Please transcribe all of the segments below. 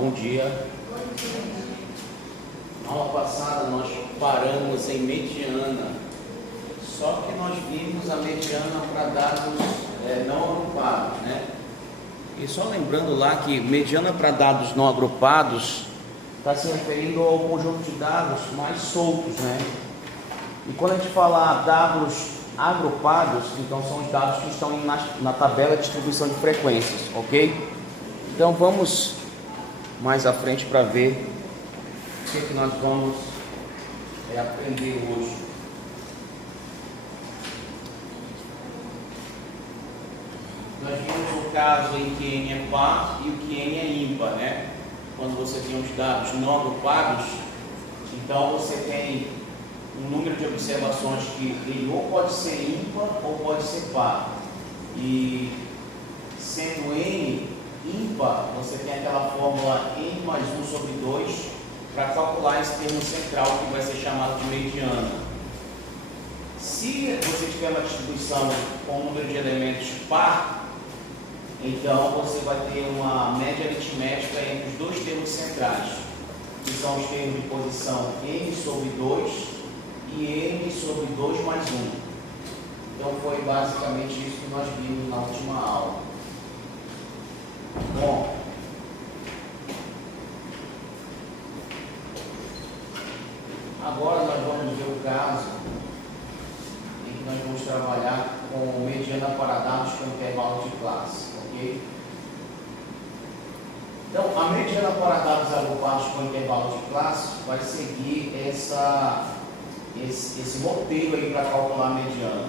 Bom dia. Na aula passada nós paramos em mediana, só que nós vimos a mediana para dados não agrupados, né? E só lembrando lá que mediana para dados não agrupados está se referindo ao conjunto de dados mais soltos, né? E quando a gente fala dados agrupados, então são os dados que estão na tabela de distribuição de frequências, ok? Então vamos mais à frente para ver o que nós vamos aprender hoje. Nós vimos o caso em que N é par e o que N é ímpar, né? Quando você tem os dados não agrupados, então você tem um número de observações que ele ou pode ser ímpar ou pode ser par. E sendo N ímpar, você tem aquela fórmula N mais 1 sobre 2 para calcular esse termo central que vai ser chamado de mediana. Se você tiver uma distribuição com um número de elementos par, então você vai ter uma média aritmética entre os dois termos centrais, que são os termos de posição N sobre 2 e N sobre 2 mais 1. Então foi basicamente isso que nós vimos na última aula. Bom, agora nós vamos ver o caso em que nós vamos trabalhar com mediana para dados com intervalo de classe, ok? Então, a mediana para dados agrupados com intervalo de classe vai seguir esse roteiro aí para calcular a mediana.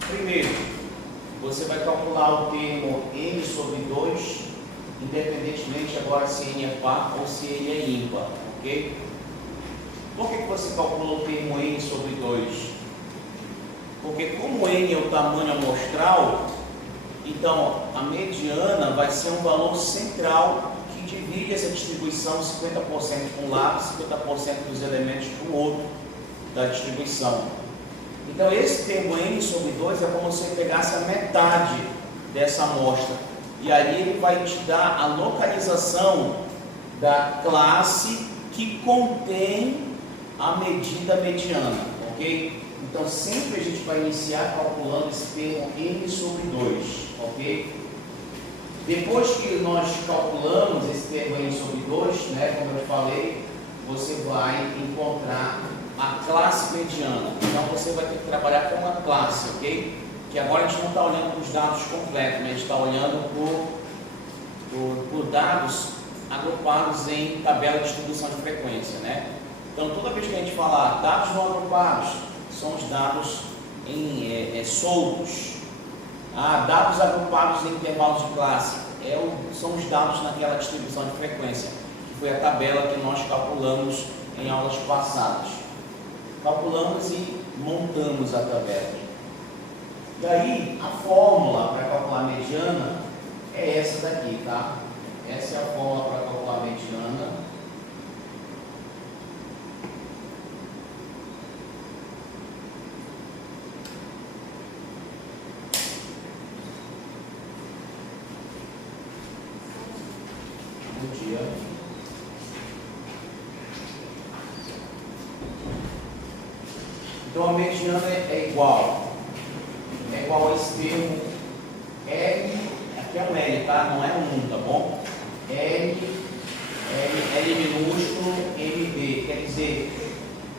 Primeiro, você vai calcular o termo N sobre 2, independentemente agora se N é par ou se N é ímpar, ok? Por que você calcula o termo N sobre 2? Porque como N é o tamanho amostral, então a mediana vai ser um valor central que divide essa distribuição 50% para um lado, 50% dos elementos para o outro da distribuição. Então esse termo N sobre 2 é como se você pegasse a metade dessa amostra. E aí ele vai te dar a localização da classe que contém a medida mediana, ok? Então sempre a gente vai iniciar calculando esse termo N sobre 2, ok? Depois que nós calculamos esse termo N sobre 2, né, como eu falei, você vai encontrar a classe mediana. Então você vai ter que trabalhar com uma classe, ok? Que agora a gente não está olhando para os dados completos, mas a gente está olhando por dados agrupados em tabela de distribuição de frequência, né? Então toda vez que a gente falar dados não agrupados, são os dados soltos. Dados agrupados em intervalos de classe são os dados naquela distribuição de frequência, que foi a tabela que nós calculamos em aulas passadas. Calculamos e montamos a tabela. E aí, a fórmula para calcular a mediana é essa daqui, tá? Essa é a fórmula para calcular a mediana. Bom dia. Então a mediana é igual a esse termo L, aqui é um L, tá? Não é um, tá bom? L minúsculo, MD, quer dizer,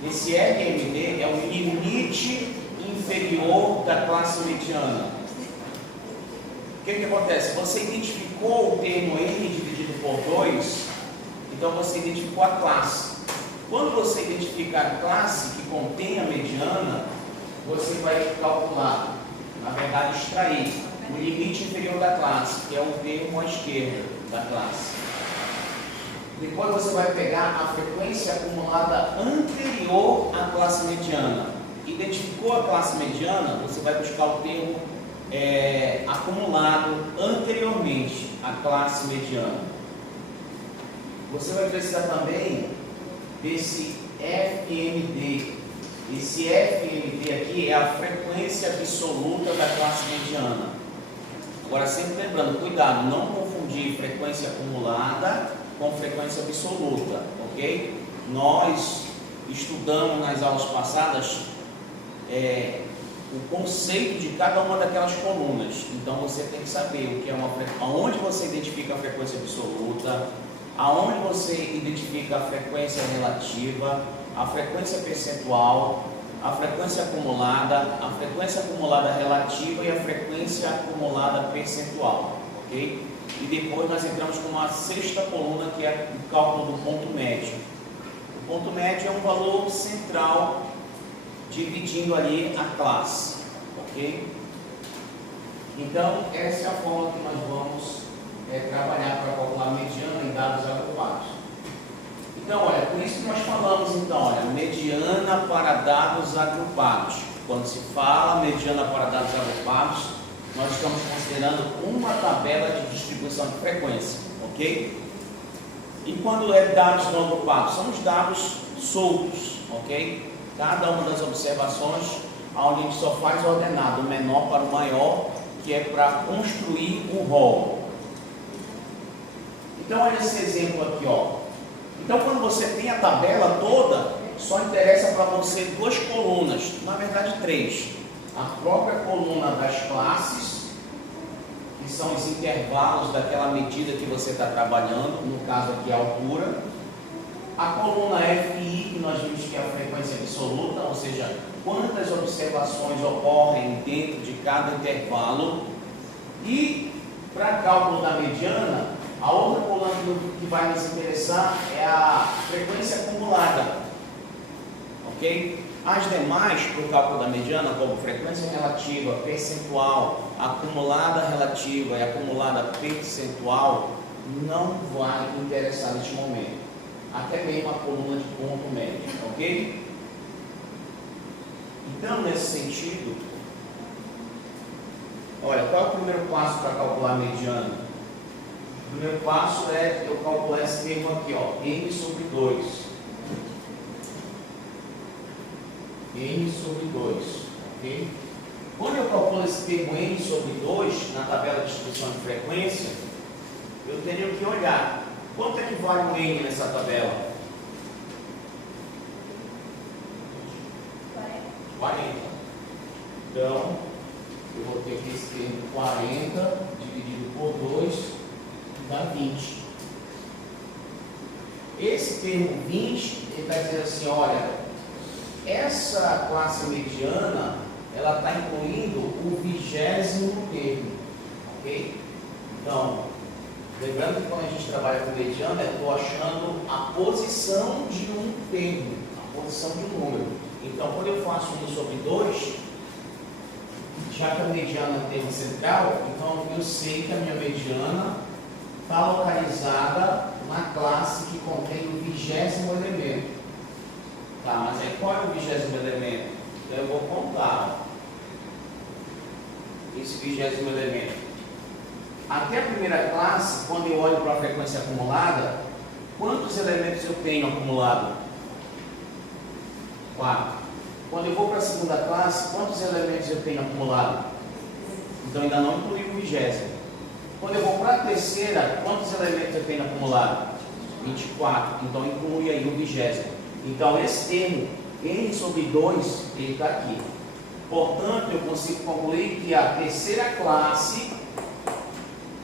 esse LMD é o limite inferior da classe mediana. O que acontece? Você identificou o termo N dividido por 2, então você identificou a classe. Quando você identifica a classe que contém a mediana, você vai calcular, na verdade extrair, o limite inferior da classe, que é o termo à esquerda da classe. Depois você vai pegar a frequência acumulada anterior à classe mediana. Identificou a classe mediana, você vai buscar o termo acumulado anteriormente à classe mediana. Você vai precisar também desse FMD. Esse FMD aqui é a frequência absoluta da classe mediana. Agora sempre lembrando, cuidado, não confundir frequência acumulada com frequência absoluta, ok? Nós estudamos nas aulas passadas o conceito de cada uma daquelas colunas. Então você tem que saber o que é aonde você identifica a frequência absoluta, aonde você identifica a frequência relativa, a frequência percentual, a frequência acumulada relativa e a frequência acumulada percentual, ok? E depois nós entramos com uma sexta coluna, que é o cálculo do ponto médio. O ponto médio é um valor central dividindo ali a classe, ok? Então essa é a forma que nós vamos trabalhar para calcular a mediana em dados agrupados. Então, olha, por isso que nós falamos, então, olha, mediana para dados agrupados. Quando se fala mediana para dados agrupados, nós estamos considerando uma tabela de distribuição de frequência, ok? E quando é dados não agrupados? São os dados soltos, ok? Cada uma das observações, onde a gente só faz ordenado, o menor para o maior, que é para construir um rol. Então, olha esse exemplo aqui, ó. Então, quando você tem a tabela toda, só interessa para você duas colunas, na verdade três. A própria coluna das classes, que são os intervalos daquela medida que você está trabalhando, no caso aqui a altura. A coluna FI, que nós vimos que é a frequência absoluta, ou seja, quantas observações ocorrem dentro de cada intervalo. E para cálculo da mediana, a outra coluna que vai nos interessar é a frequência acumulada, ok? As demais, para o cálculo da mediana, como frequência relativa, percentual, acumulada relativa e acumulada percentual, não vai interessar neste momento. Até mesmo a coluna de ponto médio, ok? Então, nesse sentido, olha, qual é o primeiro passo para calcular a mediana? O primeiro passo é eu calcular esse termo aqui, ó, n sobre 2. N sobre 2, ok? Quando eu calculo esse termo n sobre 2 na tabela de distribuição de frequência, eu teria que olhar quanto é que vale o n nessa tabela? 40. Então, eu vou ter aqui esse termo 40 dividido por 2 dá 20. Esse termo 20, ele está dizendo assim, olha, essa classe mediana, ela está incluindo o 20º termo, ok? Então, lembrando que quando a gente trabalha com mediana, eu estou achando a posição de um termo, a posição de um número. Então, quando eu faço 1 sobre 2, já que a mediana é o termo central, então eu sei que a minha mediana está localizada na classe que contém o 20º elemento. Tá, mas aí qual é o 20º elemento? Então eu vou contar esse 20º elemento. Até a primeira classe, quando eu olho para a frequência acumulada, quantos elementos eu tenho acumulado? 4. Quando eu vou para a segunda classe, quantos elementos eu tenho acumulado? Então ainda não inclui o 20º. Quando eu vou para a terceira, quantos elementos eu tenho acumulado? 24. Então inclui aí o 20º. Então esse termo, n sobre 2, ele está aqui. Portanto, eu consigo concluir que a terceira classe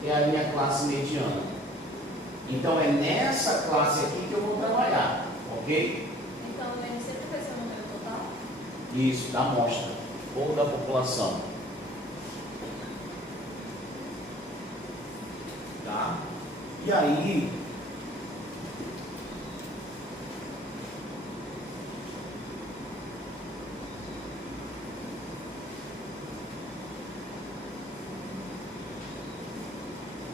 é a minha classe mediana. Então é nessa classe aqui que eu vou trabalhar, ok? Então o n sempre vai ser o número total? Isso, da amostra ou da população. Tá? E aí,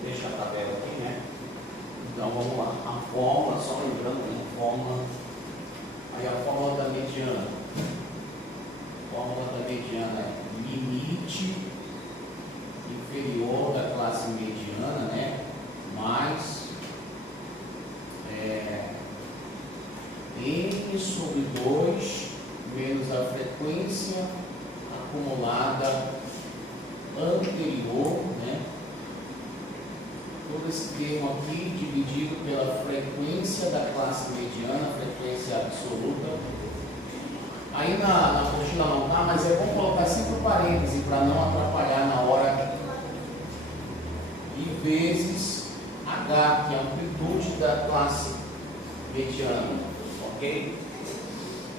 deixa a tabela aqui, né? Então vamos lá. A fórmula, só lembrando, a fórmula. Aí a fórmula da mediana. A fórmula da mediana é limite inferior da classe mediana, né? Mais n sobre 2 menos a frequência acumulada anterior, né? todo esse termo aqui dividido pela frequência da classe mediana, frequência absoluta. Aí na apostila não está, mas é bom colocar sempre o parêntese para não atrapalhar na hora. E vezes H, que é a amplitude da classe mediana, ok?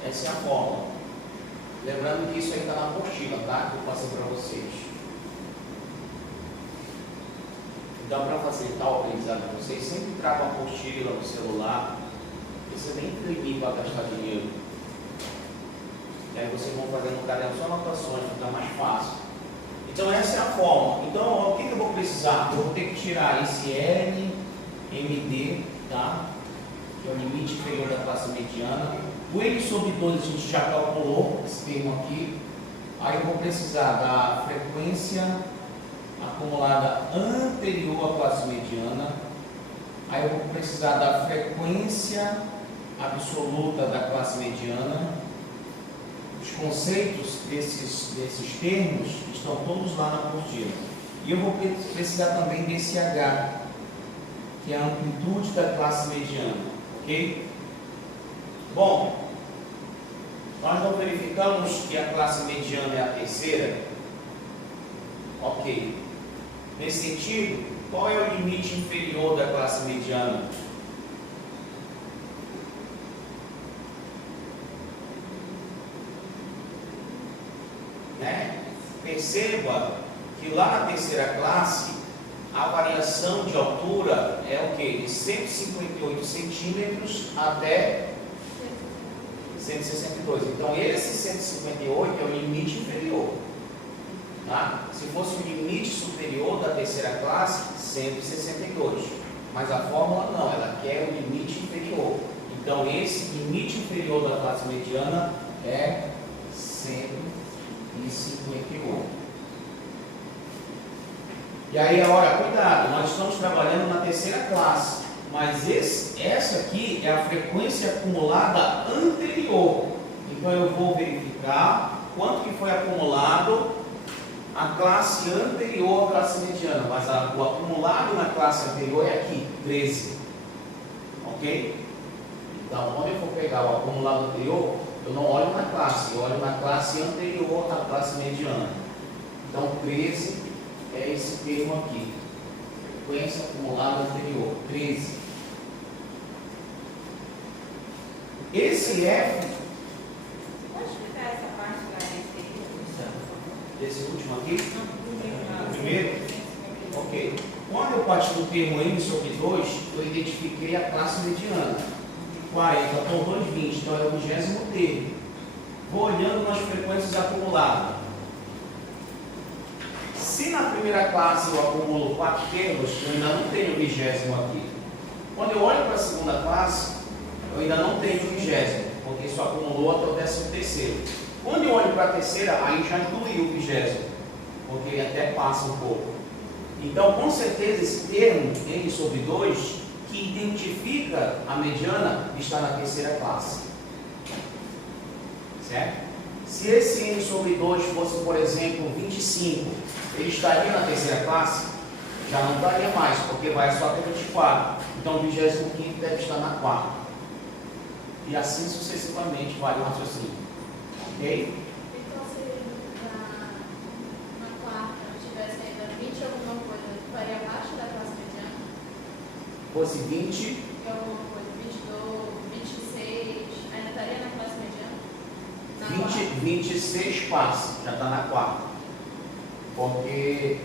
Essa é a fórmula. Lembrando que isso aí está na apostila, tá? Que eu passei para vocês. Então, para facilitar o aprendizado de vocês, sempre traga uma apostila no celular. Você nem imprimir para gastar dinheiro. E aí vocês vão fazendo no caderno só anotações, fica mais fácil. Então essa é a fórmula. Então o que eu vou precisar? Eu vou ter que tirar esse LMD, tá? Que é o limite inferior da classe mediana. O N sobre 2 a gente já calculou, esse termo aqui. Aí eu vou precisar da frequência acumulada anterior à classe mediana. Aí eu vou precisar da frequência absoluta da classe mediana. Os conceitos desses termos estão todos lá na apostila. E eu vou precisar também desse H, que é a amplitude da classe mediana, ok? Bom, nós não verificamos que a classe mediana é a terceira? Ok. Nesse sentido, qual é o limite inferior da classe mediana? Perceba que lá na terceira classe a variação de altura é o que? De 158 centímetros até 162. Então esse 158 é o limite inferior. Tá? Se fosse o limite superior da terceira classe, 162. Mas a fórmula não, ela quer o limite inferior. Então esse limite inferior da classe mediana é 158. E aí agora, cuidado, nós estamos trabalhando na terceira classe, mas essa aqui é a frequência acumulada anterior. Então eu vou verificar quanto que foi acumulado a classe anterior à classe mediana, mas o acumulado na classe anterior é aqui, 13. Ok? Então, quando eu for pegar o acumulado anterior, eu não olho na classe, eu olho na classe anterior à classe mediana. Então, 13 é esse termo aqui. Frequência acumulada anterior, 13. Esse F... Pode explicar essa parte lá Esse último aqui? O primeiro? Ok. Quando eu parti do termo N sobre 2, eu identifiquei a classe mediana. 40 por 2, 20. Então é o 20º termo. Vou olhando nas frequências acumuladas. Se na primeira classe eu acumulo 4 termos, eu ainda não tenho o 20º aqui. Quando eu olho para a segunda classe, eu ainda não tenho o 20º, porque isso acumulou até o 13º. Quando eu olho para a terceira, aí já incluiu o 20º, porque até passa um pouco. Então, com certeza, esse termo, N sobre 2, que identifica a mediana, está na terceira classe. Certo? Se esse N sobre 2 fosse, por exemplo, 25, ele estaria na terceira classe? Já não estaria mais, porque vai só até 24. Então, o 25º deve estar na quarta. E assim sucessivamente vale o raciocínio. Ok? Então, se na quarta tivesse ainda 20 alguma coisa, faria abaixo da classe mediana? Fosse 20. E alguma coisa, 22, 26, ainda estaria na classe mediana? 26 passa, já está na quarta. Porque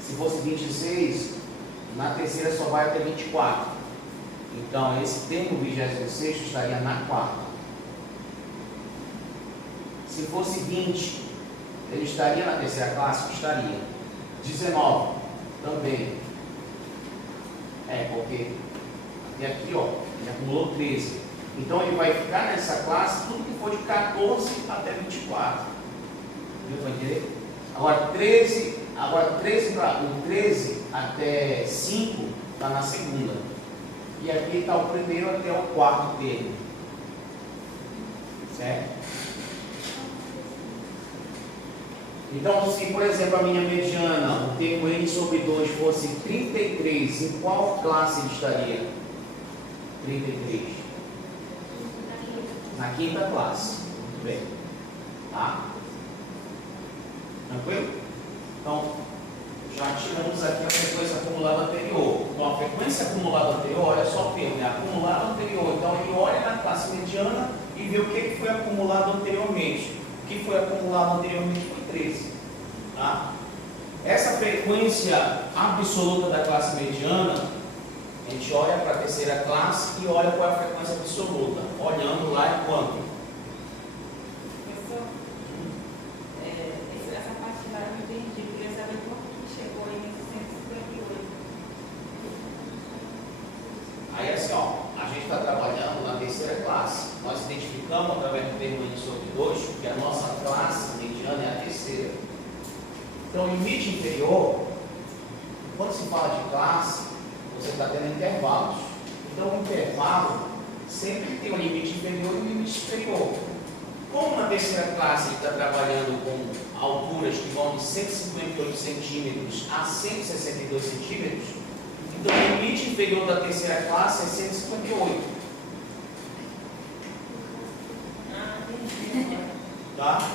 se fosse 26, na terceira só vai até 24. Então, esse termo 26 estaria na quarta. Se fosse 20, ele estaria na terceira classe? Estaria. 19, também. Porque até aqui, ó, ele acumulou 13. Então, ele vai ficar nessa classe tudo que for de 14 até 24. Deu para entender? Agora, 13 até 5 está na segunda. E aqui está o primeiro até o quarto termo. Certo? Então, se por exemplo a minha mediana, o termo n sobre 2 fosse 33, em qual classe ele estaria? 33. Na quinta classe. Muito bem. Tá? Tranquilo? Então, já tiramos aqui a frequência acumulada anterior. Então, a frequência acumulada anterior, olha só o termo, né? Acumulado anterior. Então, ele olha na classe mediana e vê o que foi acumulado anteriormente. O que foi acumulado anteriormente foi 13. Tá? Essa frequência absoluta da classe mediana, a gente olha para a terceira classe e olha qual é a frequência absoluta. Olhando lá em quanto? Professor, essa parte lá eu não entendi. Eu queria saber como que chegou aí nesse 158. Aí assim, ó, a gente está trabalhando na terceira classe. Nós identificamos através do termo n sobre 2 que a nossa classe mediana é a terceira. Então, o limite inferior, quando se fala de classe, você está tendo intervalos. Então, o intervalo sempre tem um limite inferior e um limite superior. Como na terceira classe ele está trabalhando com alturas que vão de 158 centímetros a 162 centímetros, então o limite inferior da terceira classe é 158. Tá?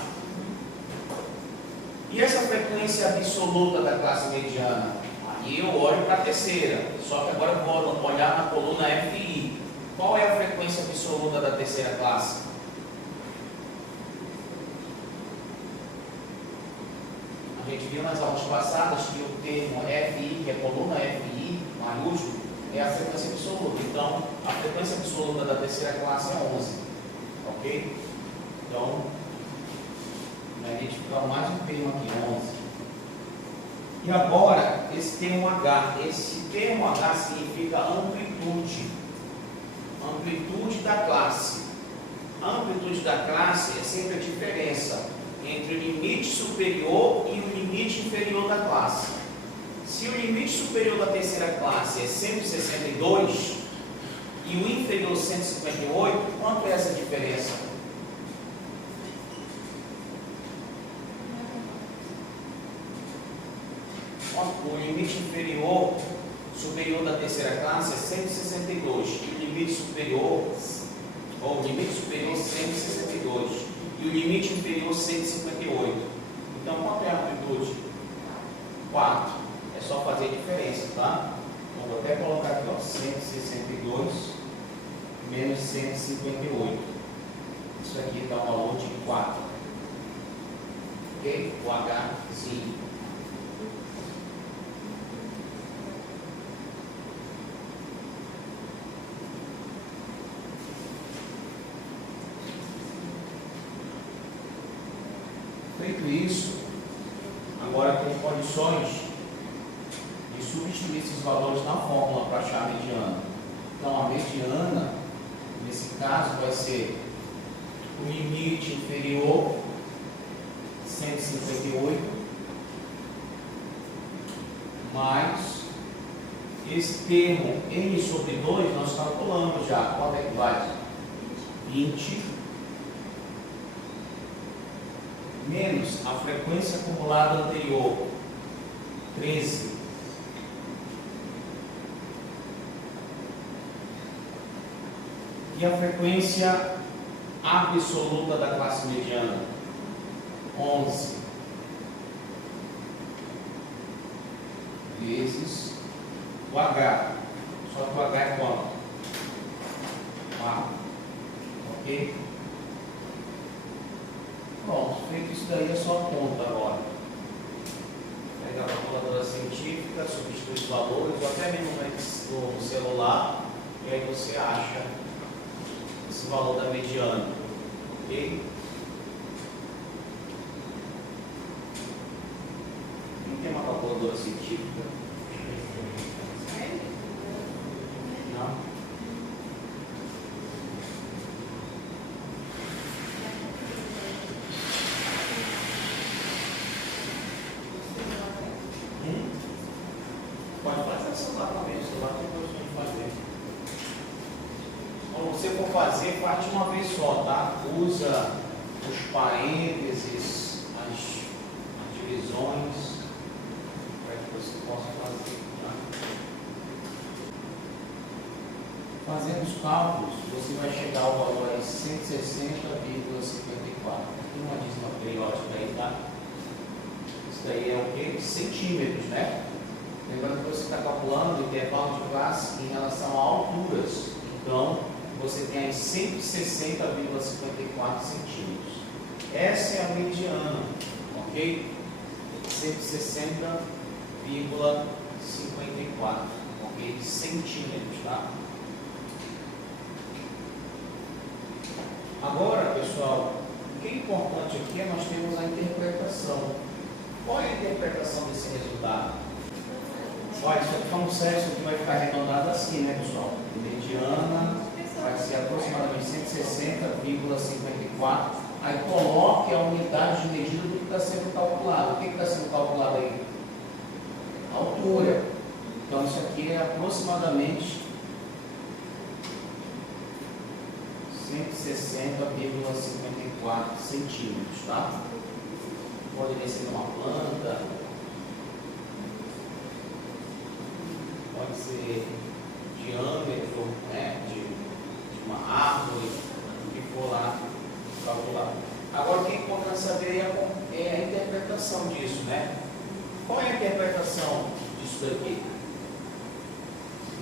E essa frequência absoluta da classe mediana? Aí eu olho para a terceira, só que agora eu vou olhar na coluna FI. Qual é a frequência absoluta da terceira classe? A gente viu nas aulas passadas que o termo FI, que é coluna FI, maiúsculo, é a frequência absoluta. Então, a frequência absoluta da terceira classe é 11. Ok? Então, a gente fica mais um termo aqui, 11. E agora, esse termo H. Esse termo H significa amplitude. Amplitude da classe. A amplitude da classe é sempre a diferença entre o limite superior e o limite inferior da classe. Se o limite superior da terceira classe é 162 e o inferior 158, quanto é essa diferença? O limite superior da terceira classe é 162 e o limite superior, ou o limite superior 162 e o limite inferior 158. Então quanto é a amplitude? 4. É só fazer a diferença, tá? Então vou até colocar aqui, ó, 162 menos 158. Isso aqui dá um valor de 4. Ok? O H, sim. Feito isso, agora tem condições de substituir esses valores na fórmula para achar a mediana. Então, a mediana, nesse caso, vai ser o limite inferior, 158, mais esse termo n sobre 2, nós calculamos já. Quanto é que vai? 20. Menos a frequência acumulada anterior, 13. E a frequência absoluta da classe mediana, 11. Vezes o H. Só que o H é quanto? 4. Ok? Pronto, feito isso daí é só a conta agora. Pega a calculadora científica, substitui os valores, ou até mesmo no celular, e aí você acha esse valor da mediana. Ok? Não tem uma calculadora científica? Não? Pode fazer o celular também, o celular tem condições de fazer. Quando você for fazer, faz de uma vez só, tá? Usa os parênteses, as divisões, para que você possa fazer. Tá? Fazendo os cálculos, você vai chegar ao valor de 160,54. Tem uma dízima periódica aí, tá? Isso daí é o quê? Centímetros, né? Lembrando que você está calculando o intervalo de classe em relação a alturas. Então, você tem aí 160,54 centímetros. Essa é a mediana, ok? 160,54, ok? Centímetros, tá? Agora, pessoal, o que é importante aqui é nós temos a interpretação. Qual é a interpretação desse resultado? Olha, isso aqui falando sério, isso aqui vai ficar arredondado assim, né, pessoal? Mediana vai ser aproximadamente 160,54. Aí coloque a unidade de medida do que está sendo calculado. O que está sendo calculado aí? A altura. Então, isso aqui é aproximadamente 160,54 centímetros, tá? Poderia ser uma planta, pode ser diâmetro, né, de uma árvore, o que for lá calcular. Agora, o que é importante saber é a interpretação disso, né? Qual é a interpretação disso daqui?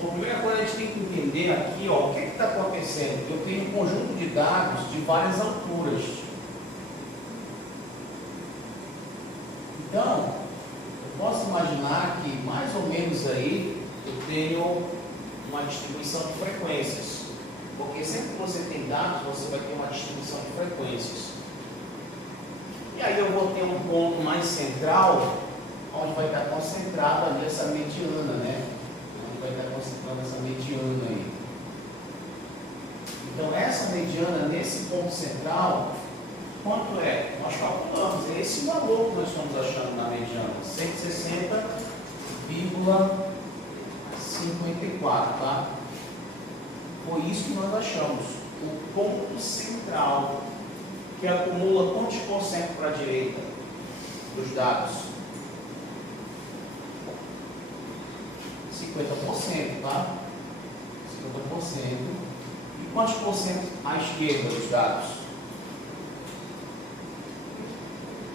Bom, a primeira coisa a gente tem que entender aqui, ó, o que está acontecendo? Eu tenho um conjunto de dados de várias alturas. Então, eu posso imaginar que mais ou menos aí eu tenho uma distribuição de frequências. Porque sempre que você tem dados, você vai ter uma distribuição de frequências. E aí eu vou ter um ponto mais central, onde vai estar concentrada ali essa mediana, né? Vai estar concentrando essa mediana aí. Então, essa mediana nesse ponto central, quanto é? Nós calculamos, é esse valor que nós estamos achando na mediana, 160,54, tá? Foi isso que nós achamos. O ponto central, que acumula quantos por cento para a direita dos dados? 50%, tá? 50%. E quantos por cento à esquerda dos dados?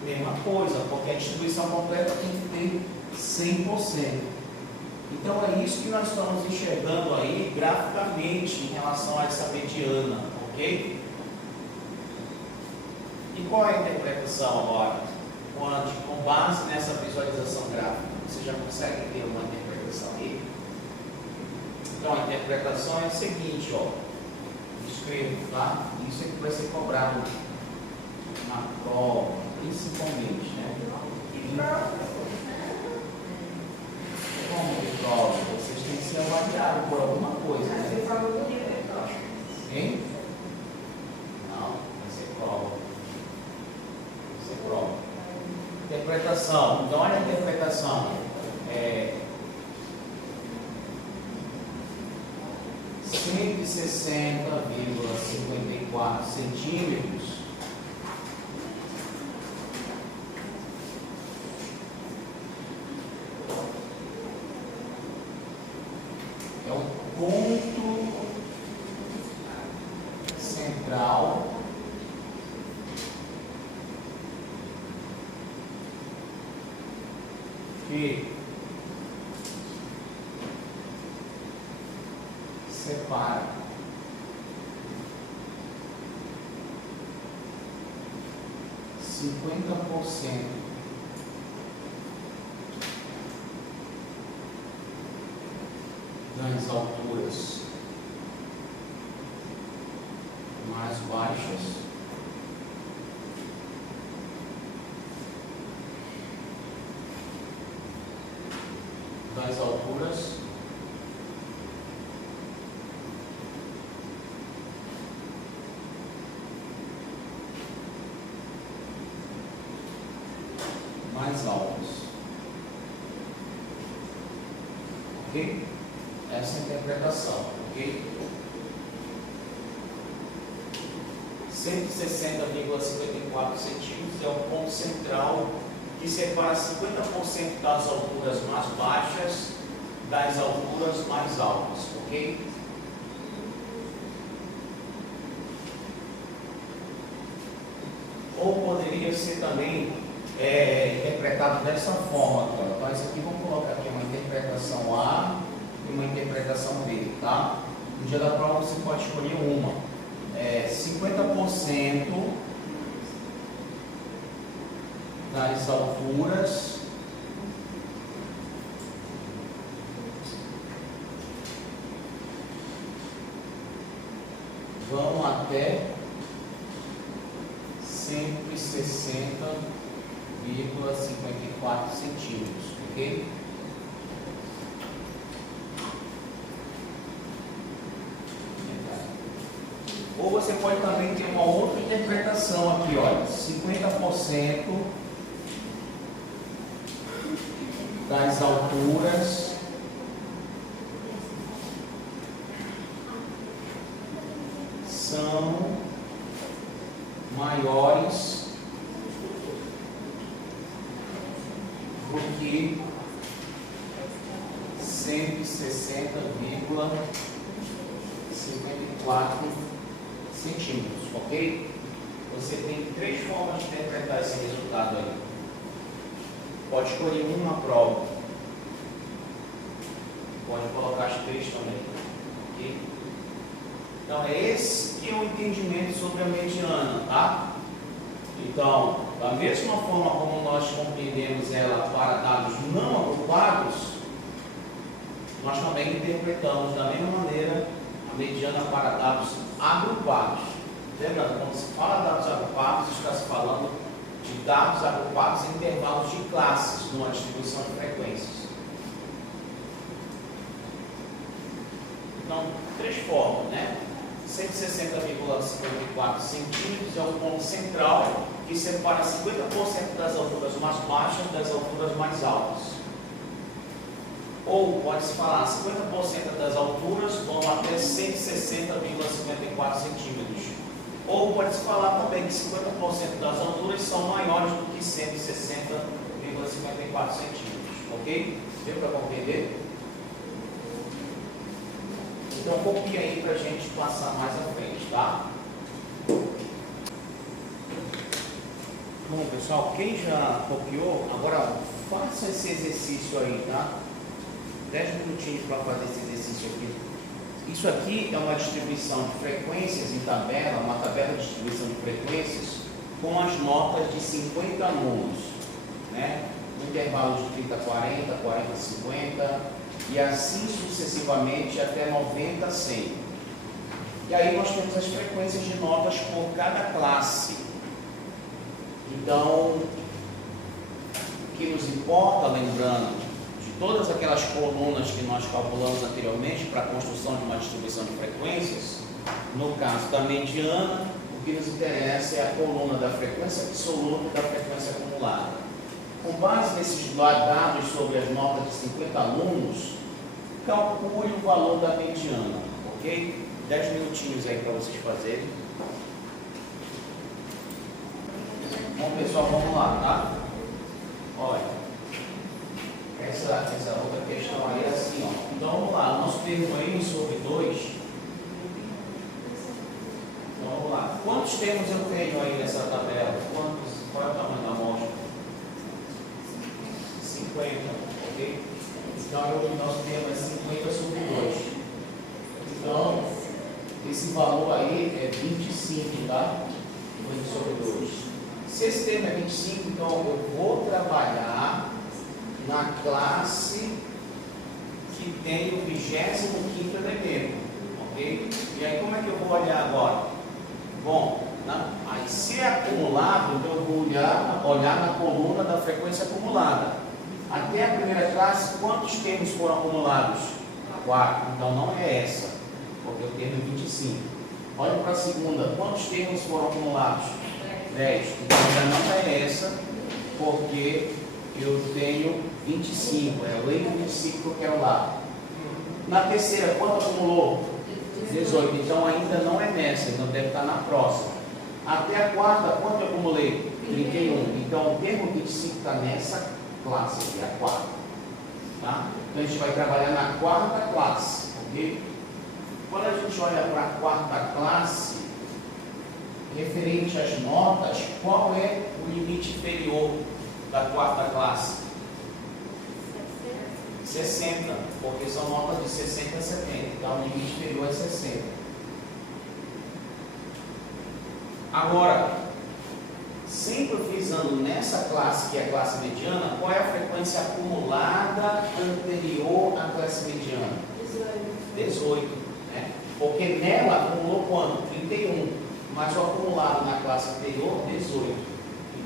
Mesma coisa, porque a distribuição completa tem que ter 100%. Então é isso que nós estamos enxergando aí graficamente em relação a essa mediana, ok? E qual é a interpretação agora? Com base nessa visualização gráfica, você já consegue ter uma interpretação aí? Então a interpretação é a seguinte, ó. Escrevo, tá? Isso é que vai ser cobrado na prova, principalmente, né? Como de prova? Vocês têm que ser avaliados por alguma coisa, né? Você falou do diretor. Hein? Não, vai ser prova. Vai ser prova. Interpretação. Então, olha a interpretação. 160,54 centímetros é o ponto central que separa cinquenta por cento das alturas mais baixas das alturas mais altas. Ok? Essa é a interpretação, ok? 160,54 centímetros é o ponto central que separa 50% das alturas mais baixas das alturas mais altas, ok? Ou poderia ser também interpretado dessa forma, aqui, ó. Então, isso aqui vamos colocar aqui uma interpretação A e uma interpretação B, tá? No dia da prova você pode escolher uma. 50% das alturas vão até 160,54 centímetros, ok? Ou você pode também ter uma outra interpretação aqui, olha, 50% das alturas são maiores do que 160,54 centímetros, ok? Você tem três formas de interpretar esse resultado aí. Pode escolher uma na prova. Pode colocar as três também, ok? Então, esse que é o entendimento sobre a mediana, tá? Então, da mesma forma como nós compreendemos ela para dados não agrupados, nós também interpretamos da mesma maneira a mediana para dados agrupados. Lembrando, quando se fala dados agrupados, está se falando de dados agrupados em intervalos de classes numa distribuição de frequências. Então, três formas, né? 160,54 centímetros é o ponto central que separa 50% das alturas mais baixas das alturas mais altas. Ou pode-se falar 50% das alturas vão até 160,54 centímetros. Ou pode-se falar também que 50% das alturas são maiores do que 160,54 centímetros. Ok? Deu para compreender? Então copia aí para a gente passar mais à frente, tá? Bom, pessoal, quem já copiou, agora faça esse exercício aí, tá? 10 minutinhos para fazer esse exercício aqui. Isso aqui é uma distribuição de frequências em tabela, uma tabela de distribuição de frequências com as notas de 50 alunos, né? No intervalo de 30 a 40, 40 a 50 e assim sucessivamente até 90 a 100. E aí nós temos as frequências de notas por cada classe. Então, o que nos importa, lembrando, de todas aquelas colunas que nós calculamos anteriormente para a construção de uma distribuição de frequências, no caso da mediana, o que nos interessa é a coluna da frequência absoluta e da frequência acumulada. Com base nesses dados sobre as notas de 50 alunos, calcule o valor da mediana, ok? 10 minutinhos aí para vocês fazerem. Bom, pessoal, vamos lá, tá? Olha, essa outra questão aí é assim, ó. Então, vamos lá, nosso termo aí, 1 sobre 2. Então, vamos lá. Quantos termos eu tenho aí nessa tabela? Qual é o tamanho da amostra? 50, ok? Então, o nosso termo é 50 sobre 2. Então, esse valor aí é 25, tá? 50 sobre 2. Se esse termo é 25, então eu vou trabalhar na classe que tem o 25º elemento, ok? E aí, como é que eu vou olhar agora? Bom, aí se é acumulado, então eu vou olhar na coluna da frequência acumulada. Até a primeira classe, quantos termos foram acumulados? 4. Então não é essa, porque o termo é 25. Olha para a segunda, quantos termos foram acumulados? 10. Então ainda não é essa, porque eu tenho 25. É o lei do 25 que eu quero lá. Na terceira, quanto acumulou? 18. Então ainda não é nessa, então deve estar na próxima. Até a quarta, quanto eu acumulei? 31. Então, o termo 25 está nessa classe aqui, a quarta. Tá? Então, a gente vai trabalhar na quarta classe. Ok? Quando a gente olha para a quarta classe, referente às notas, qual é o limite inferior da quarta classe? 60, porque são notas de 60 a 70. Então, o limite inferior é 60. Agora, sempre frisando nessa classe, que é a classe mediana, qual é a frequência acumulada anterior à classe mediana? 18. Né? Porque nela acumulou quanto? 31. Mas o acumulado na classe anterior, 18.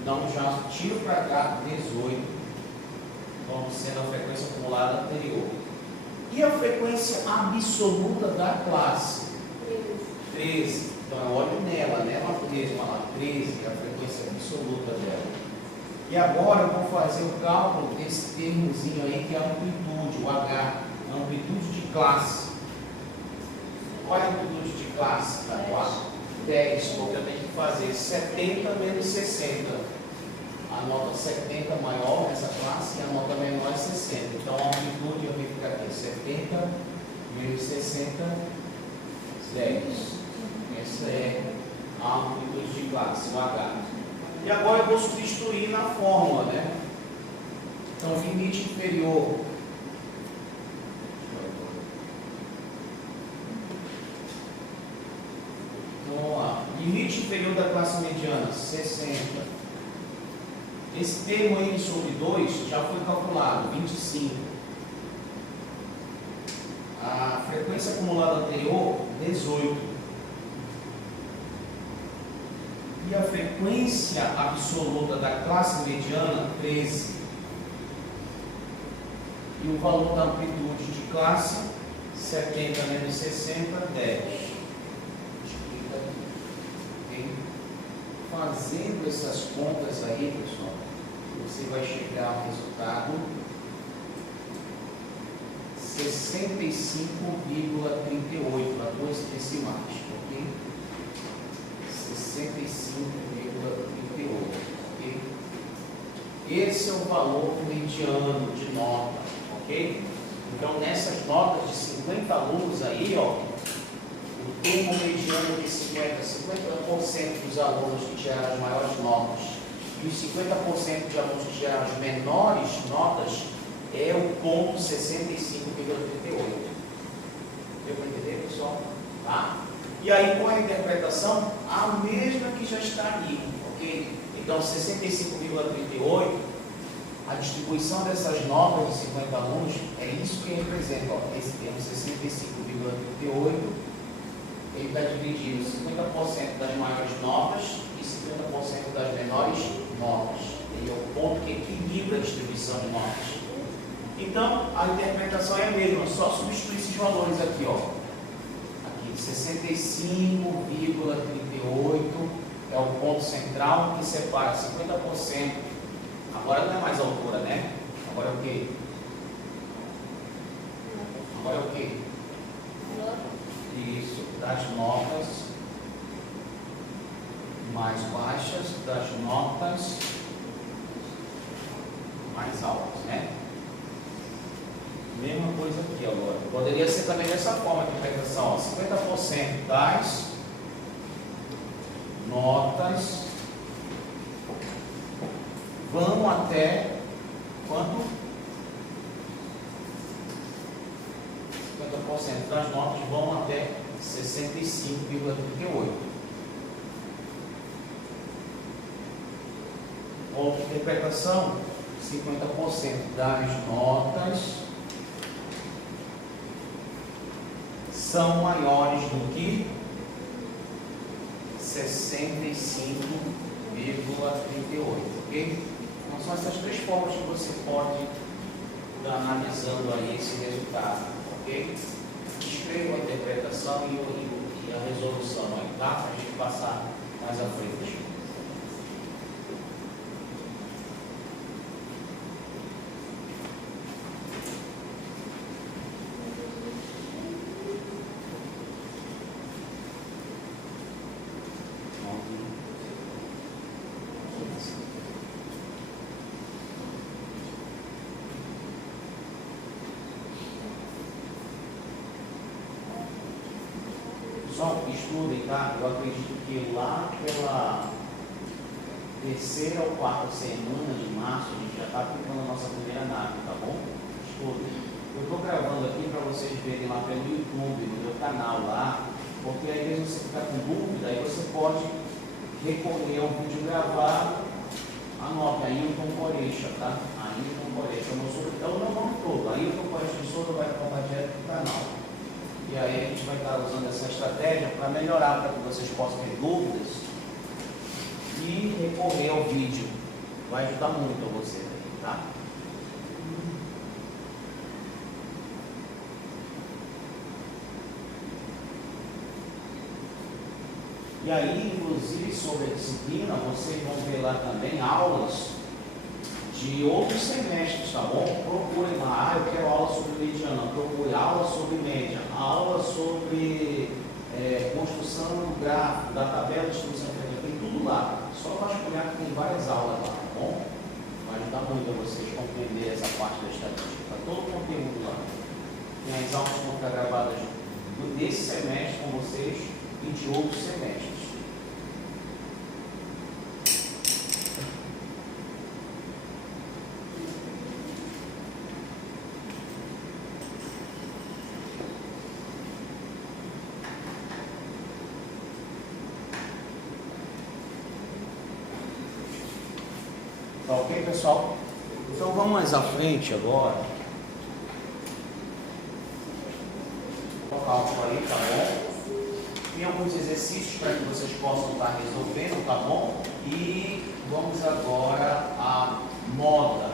Então, já tiro para cá 18, como sendo a frequência acumulada anterior. E a frequência absoluta da classe? 13. Então, eu olho nela mesma lá, 13, a frequência absoluta dela. E agora eu vou fazer o cálculo desse termozinho aí, que é a amplitude, o H, a amplitude de classe. Qual é a amplitude de classe da 4? 10, porque eu tenho que fazer 70 menos 60. A nota 70 maior nessa classe e a nota menor é 60. Então a amplitude eu vou ficar aqui, 70 menos 60, 10. Essa é a amplitude de classe, o H. E agora eu vou substituir na fórmula, né? Então limite inferior. Vamos lá. Limite inferior da classe mediana, 60. Esse termo N sobre 2 já foi calculado, 25. A frequência acumulada anterior, 18. E a frequência absoluta da classe mediana, 13. E o valor da amplitude de classe, 70 menos 60, 10. Fazendo essas contas aí, pessoal, você vai chegar ao resultado 65,38 a duas decimais, ok? 65,38, ok? Esse é o valor mediano de nota, ok? Então, nessas notas de 50 alunos aí, ó, o termo mediano de 50% dos alunos que tiraram as maiores notas e os 50% de alunos que tiraram as menores notas é o ponto 65,38. Deu para entender, pessoal? Tá? E aí, qual é a interpretação? A mesma que já está ali, ok? Então, 65,38, a distribuição dessas notas de 50 alunos é isso que representa, ó, esse termo 65,38. Ele está dividindo 50% das maiores notas e 50% das menores notas. Ele é o ponto que equilibra a distribuição de notas. Então, a interpretação é a mesma, só substituir esses valores aqui, ó. Aqui, 65,38 é o ponto central que separa 50%. Agora não é mais a altura, né? Agora é o quê? Agora é o quê? Isso, das notas mais baixas, das notas mais altas, né? Mesma coisa aqui agora. Poderia ser também dessa forma a interpretação, ó, 50% das notas vão até quanto? 50% das notas vão até 65,38. Outra interpretação, 50% das notas são maiores do que 65,38, ok? Então são essas três formas que você pode estar analisando aí esse resultado, ok? Escreva a interpretação e a resolução aí, tá? Para a gente passar mais à frente. estudem, tá? Eu acredito que lá pela terceira ou quarta semana de março a gente já está aplicando a nossa primeira nave, tá bom? Estudem. Eu estou gravando aqui para vocês verem lá pelo YouTube, no meu canal lá, porque às vezes você fica com dúvida, aí você pode recorrer ao vídeo gravado, anota Ailton Corecha, tá? Ailton Corecha, é o meu nome todo, Ailton Corecha de Souza vai colocar direto no canal. E aí a gente vai estar usando essa estratégia para melhorar, para que vocês possam ter dúvidas e recorrer ao vídeo. Vai ajudar muito a vocês aí, tá? E aí, inclusive, sobre a disciplina, vocês vão ver lá também aulas de outros semestres, tá bom? Procurem lá, eu quero aula sobre mediana, procure aula sobre média, aula sobre construção do gráfico, da tabela de distribuição média, tem tudo lá. Só vasculhar que tem várias aulas lá, tá bom? Vai ajudar muito a vocês compreender essa parte da estatística, tá todo o conteúdo lá. Tem as aulas que vão ficar gravadas desse semestre com vocês e de outros semestres. Tá ok, pessoal? Então vamos mais à frente agora. O cálculo aí, tá bom? Tem alguns exercícios para que vocês possam estar resolvendo, tá bom? E vamos agora à moda.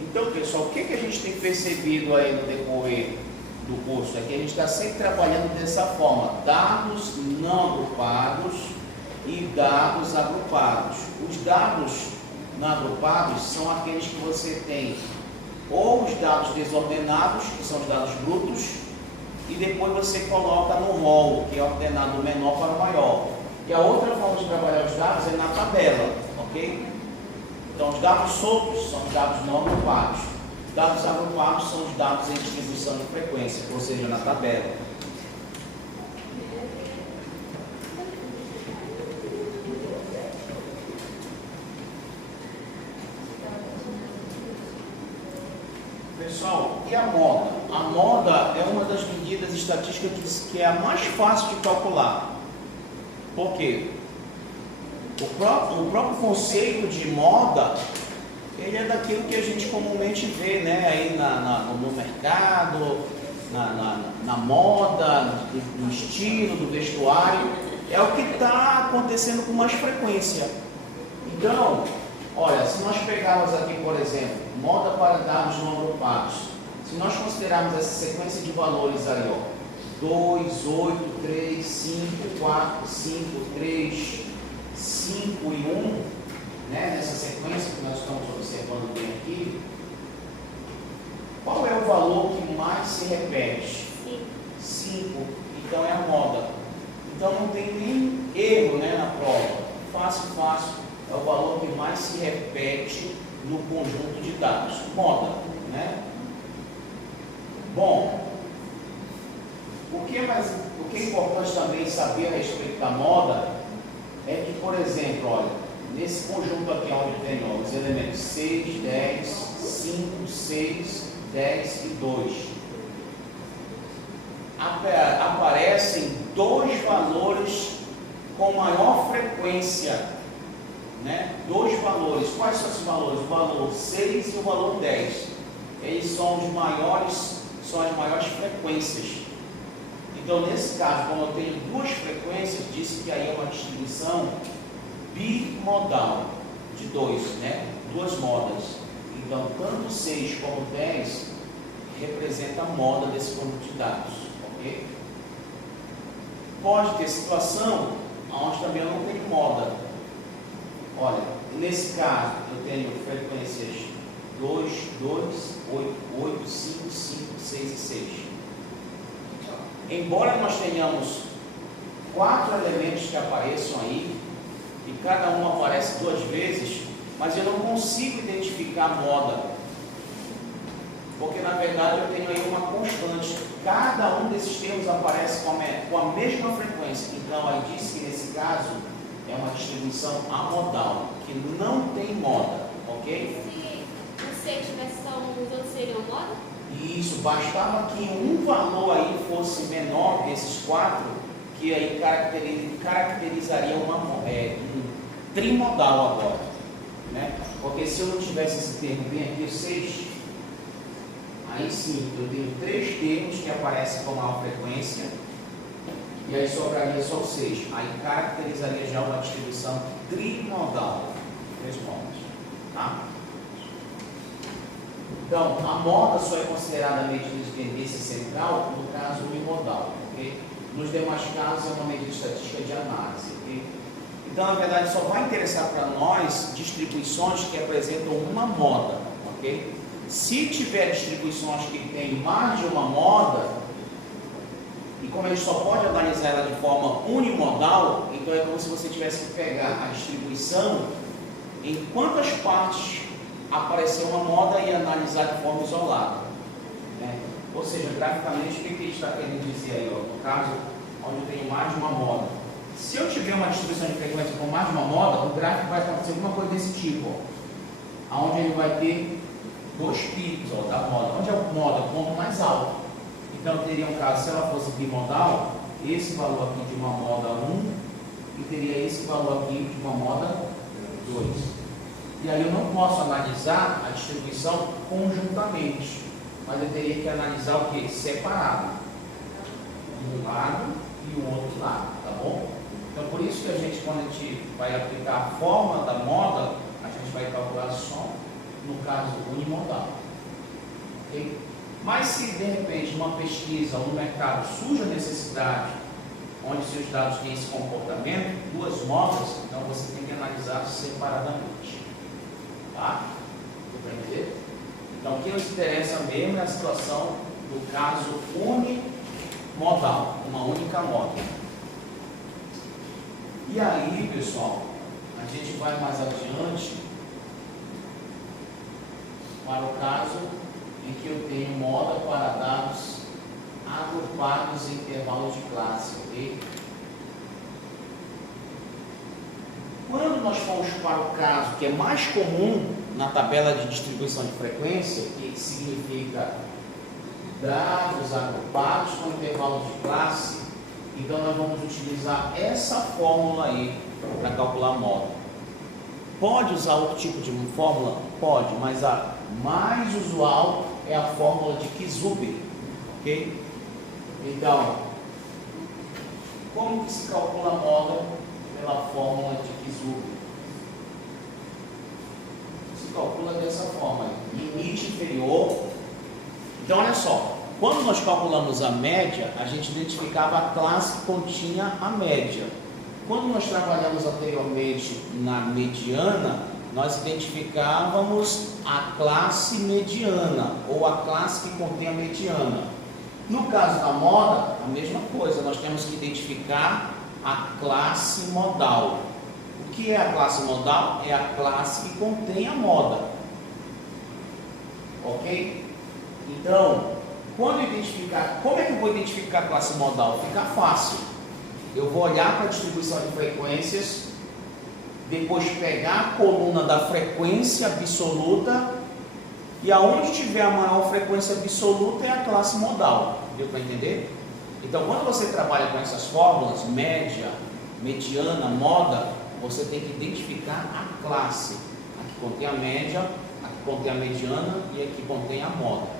Então, pessoal, o que a gente tem percebido aí no decorrer do curso? É que a gente está sempre trabalhando dessa forma: dados não agrupados e dados agrupados. Os dados não agrupados são aqueles que você tem ou os dados desordenados, que são os dados brutos, e depois você coloca no rol, que é ordenado do menor para o maior. E a outra forma de trabalhar os dados é na tabela, ok? Então, os dados soltos são os dados não agrupados. Dados agrupados são os dados em distribuição de frequência, ou seja, na tabela. Pessoal, e a moda? A moda é uma das medidas estatísticas que é a mais fácil de calcular. Por quê? O próprio conceito de moda, ele é daquilo que a gente comumente vê, né, aí no mercado, na moda, no estilo, do vestuário. É o que está acontecendo com mais frequência. Então, olha, se nós pegarmos aqui, por exemplo, moda para dados não agrupados, se nós considerarmos essa sequência de valores aí, ó, 2, 8, 3, 5, 4, 5, 3, 5 e 1, né, nessa sequência que nós estamos observando bem aqui, qual é o valor que mais se repete? 5. Então é a moda. Então não tem nem erro, né, na prova. Fácil, fácil. É o valor que mais se repete no conjunto de dados. Moda, né? Bom, o que é importante também saber a respeito da moda é que, por exemplo, olha, nesse conjunto aqui onde tem os elementos 6, 10, 5, 6, 10 e 2, aparecem dois valores com maior frequência, né? Dois valores. Quais são esses valores? O valor 6 e o valor 10. Eles são os maiores, são as maiores frequências. Então, nesse caso, quando eu tenho duas frequências, disse que aí é uma distribuição bimodal de dois, né? Duas modas. Então, tanto 6 como 10 representa a moda desse conjunto de dados, ok? Pode ter situação onde também eu não tenho moda. Olha, nesse caso, eu tenho frequências 2, 8, 8, 5, 5, 6 e 6. Embora nós tenhamos 4 elementos que apareçam aí, e cada um aparece 2 vezes, mas eu não consigo identificar a moda. Porque na verdade eu tenho aí uma constante. Cada um desses termos aparece com a mesma frequência. Então aí diz que nesse caso é uma distribuição amodal, que não tem moda, ok? Se o C tivesse só um, os outros seriam moda? Isso, bastava que um valor aí fosse menor desses 4, que aí caracterizaria um trimodal agora, né? Porque se eu não tivesse esse termo bem aqui, 6, aí sim, eu tenho 3 termos que aparecem com maior frequência, e aí sobraria só o 6. Aí caracterizaria já uma distribuição trimodal. 3 modas, tá? Então, a moda só é considerada medida de tendência central no caso unimodal, ok? Nos demais casos é uma medida estatística de análise, ok? Então, na verdade, só vai interessar para nós distribuições que apresentam uma moda, ok? Se tiver distribuições que têm mais de uma moda, e como a gente só pode analisar ela de forma unimodal, então é como se você tivesse que pegar a distribuição em quantas partes apareceu uma moda e analisar de forma isolada, né? Ou seja, graficamente, o que a gente está querendo dizer aí, ó, no caso, onde eu tenho mais de uma moda. Se eu tiver uma distribuição de frequência com mais de uma moda, o gráfico vai acontecer alguma coisa desse tipo, ó, onde ele vai ter 2 picos, ó, da moda. Onde é o moda? O ponto mais alto. Então, eu teria um caso, se ela fosse bimodal, esse valor aqui de uma moda 1 e teria esse valor aqui de uma moda 2. E aí eu não posso analisar a distribuição conjuntamente, mas eu teria que analisar o que? Separado. Um lado e o outro lado, tá bom? Então por isso que a gente, quando a gente vai aplicar a forma da moda, a gente vai calcular só no caso unimodal. Ok? Mas se de repente numa pesquisa ou no mercado surge a necessidade, onde seus dados têm esse comportamento, 2 modas, então você tem que analisar separadamente. Tá? Deu para entender? Então, o que nos interessa mesmo é a situação do caso unimodal, uma única moda. E aí, pessoal, a gente vai mais adiante para o caso em que eu tenho moda para dados agrupados em intervalos de classe, ok? Quando nós formos para o caso que é mais comum na tabela de distribuição de frequência, que significa dados agrupados com intervalos de classe, então nós vamos utilizar essa fórmula aí para calcular a moda. Pode usar outro tipo de fórmula? Pode, mas a mais usual é a fórmula de Kizube, ok? Então, como que se calcula a moda pela fórmula de Kizube? Se calcula dessa forma, limite inferior. Então, olha só, quando nós calculamos a média, a gente identificava a classe que continha a média. Quando nós trabalhamos anteriormente na mediana, nós identificávamos a classe mediana, ou a classe que contém a mediana. No caso da moda, a mesma coisa, nós temos que identificar a classe modal. O que é a classe modal? É a classe que contém a moda. Ok? Então, quando eu identificar, como é que eu vou identificar a classe modal? Fica fácil. Eu vou olhar para a distribuição de frequências, depois pegar a coluna da frequência absoluta, e aonde tiver a maior frequência absoluta é a classe modal. Deu para entender? Então, quando você trabalha com essas fórmulas, média, mediana, moda, você tem que identificar a classe. A que contém a média, a que contém a mediana e a que contém a moda.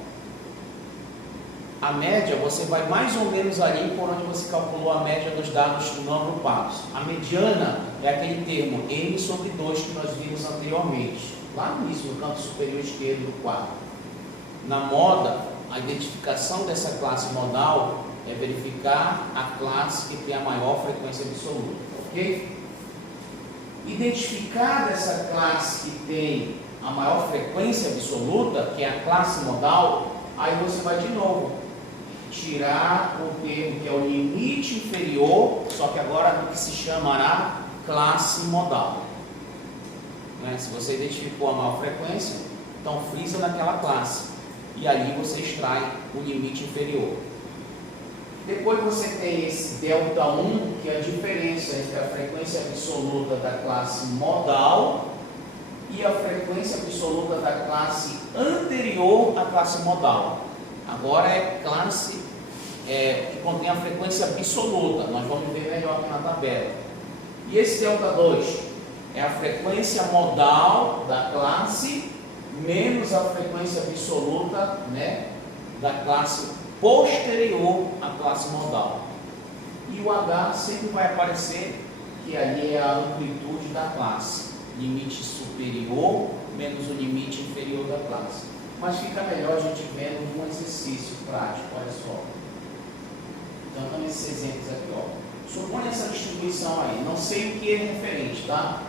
A média, você vai mais ou menos ali por onde você calculou a média dos dados não agrupados. A mediana é aquele termo n sobre 2 que nós vimos anteriormente, lá no início, no canto superior esquerdo do quadro. Na moda, a identificação dessa classe modal é verificar a classe que tem a maior frequência absoluta, ok? Identificada essa classe que tem a maior frequência absoluta, que é a classe modal, aí você vai de novo tirar o termo que é o limite inferior, só que agora o que se chamará classe modal. Né? Se você identificou a maior frequência, então frisa naquela classe. e ali você extrai o limite inferior. Depois você tem esse ΔI, que é a diferença entre a frequência absoluta da classe modal e a frequência absoluta da classe anterior à classe modal. Agora é classe que contém a frequência absoluta, nós vamos ver melhor aqui na tabela. E esse ΔI é a frequência modal da classe menos a frequência absoluta, né, da classe posterior à classe modal. E o H sempre vai aparecer, que ali é a amplitude da classe, limite superior menos o limite inferior da classe. Mas fica melhor a gente vendo um exercício prático, olha só. Então, estão esses exemplos aqui, ó. Suponha essa distribuição aí, não sei o que é referente, tá?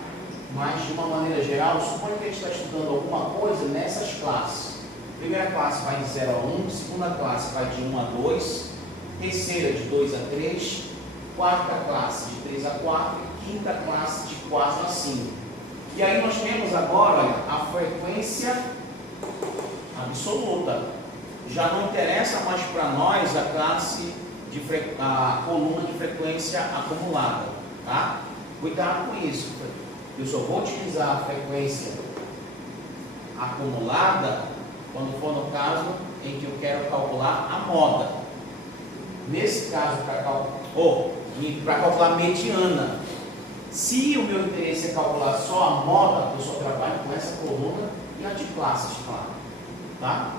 Mas, de uma maneira geral, suponha que a gente está estudando alguma coisa nessas classes. Primeira classe vai de 0 a 1, segunda classe vai de 1 a 2, terceira de 2 a 3, quarta classe de 3 a 4 e quinta classe de 4 a 5. E aí nós temos agora a frequência absoluta. Já não interessa mais para nós a classe a coluna de frequência acumulada, tá? Cuidado com isso. Eu só vou utilizar a frequência acumulada quando for no caso em que eu quero calcular a moda. Nesse caso, para calcular mediana. Se o meu interesse é calcular só a moda, eu só trabalho com essa coluna e a de classes, claro. Tá?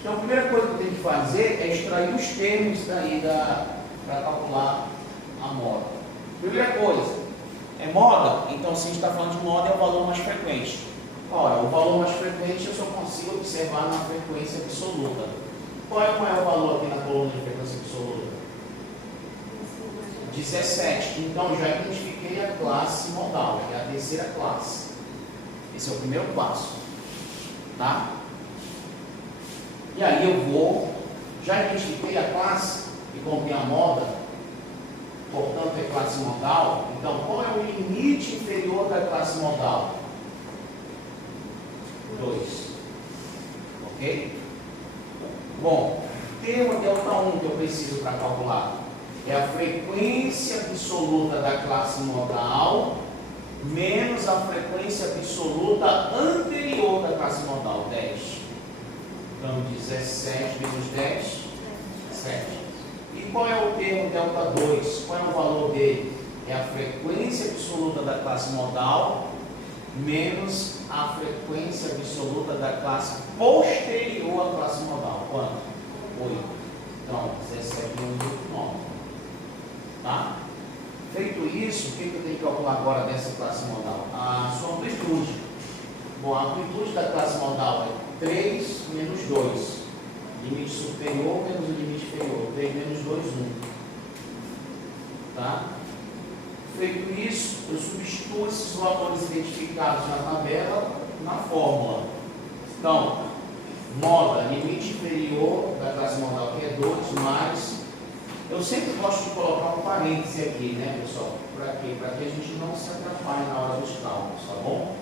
Então, a primeira coisa que eu tenho que fazer é extrair os termos daí para calcular a moda. Primeira coisa, é moda? Então, se a gente está falando de moda, é o valor mais frequente. Ora, o valor mais frequente eu só consigo observar na frequência absoluta. Qual é o maior valor aqui na coluna de frequência absoluta? 17. Então, já identifiquei a classe modal, que é a terceira classe. Esse é o primeiro passo. Tá? E aí eu vou, já identifiquei a classe que contém a moda, portanto é classe modal. Então, qual é o limite inferior da classe modal? 2. Ok? Bom, termo ΔI que eu preciso para calcular é a frequência absoluta da classe modal menos a frequência absoluta anterior da classe modal, 10. Então, 17 menos 10, 7. E qual é o termo ΔI? Qual é o valor dele? É a frequência absoluta da classe modal menos a frequência absoluta da classe posterior à classe modal. Quanto? 8. Então, 17 menos 8, 9. Tá? Feito isso, o que eu tenho que calcular agora dessa classe modal? A sua amplitude. Bom, a amplitude da classe modal é 3 menos 2. Limite superior menos o limite inferior. 3 menos 2, 1. Tá? Feito isso, eu substituo esses valores identificados na tabela na fórmula. Então, moda, limite inferior da classe modal, que é 2, mais... Eu sempre gosto de colocar um parêntese aqui, né, pessoal? Para quê? Para que a gente não se atrapalhe na hora dos cálculos, tá bom?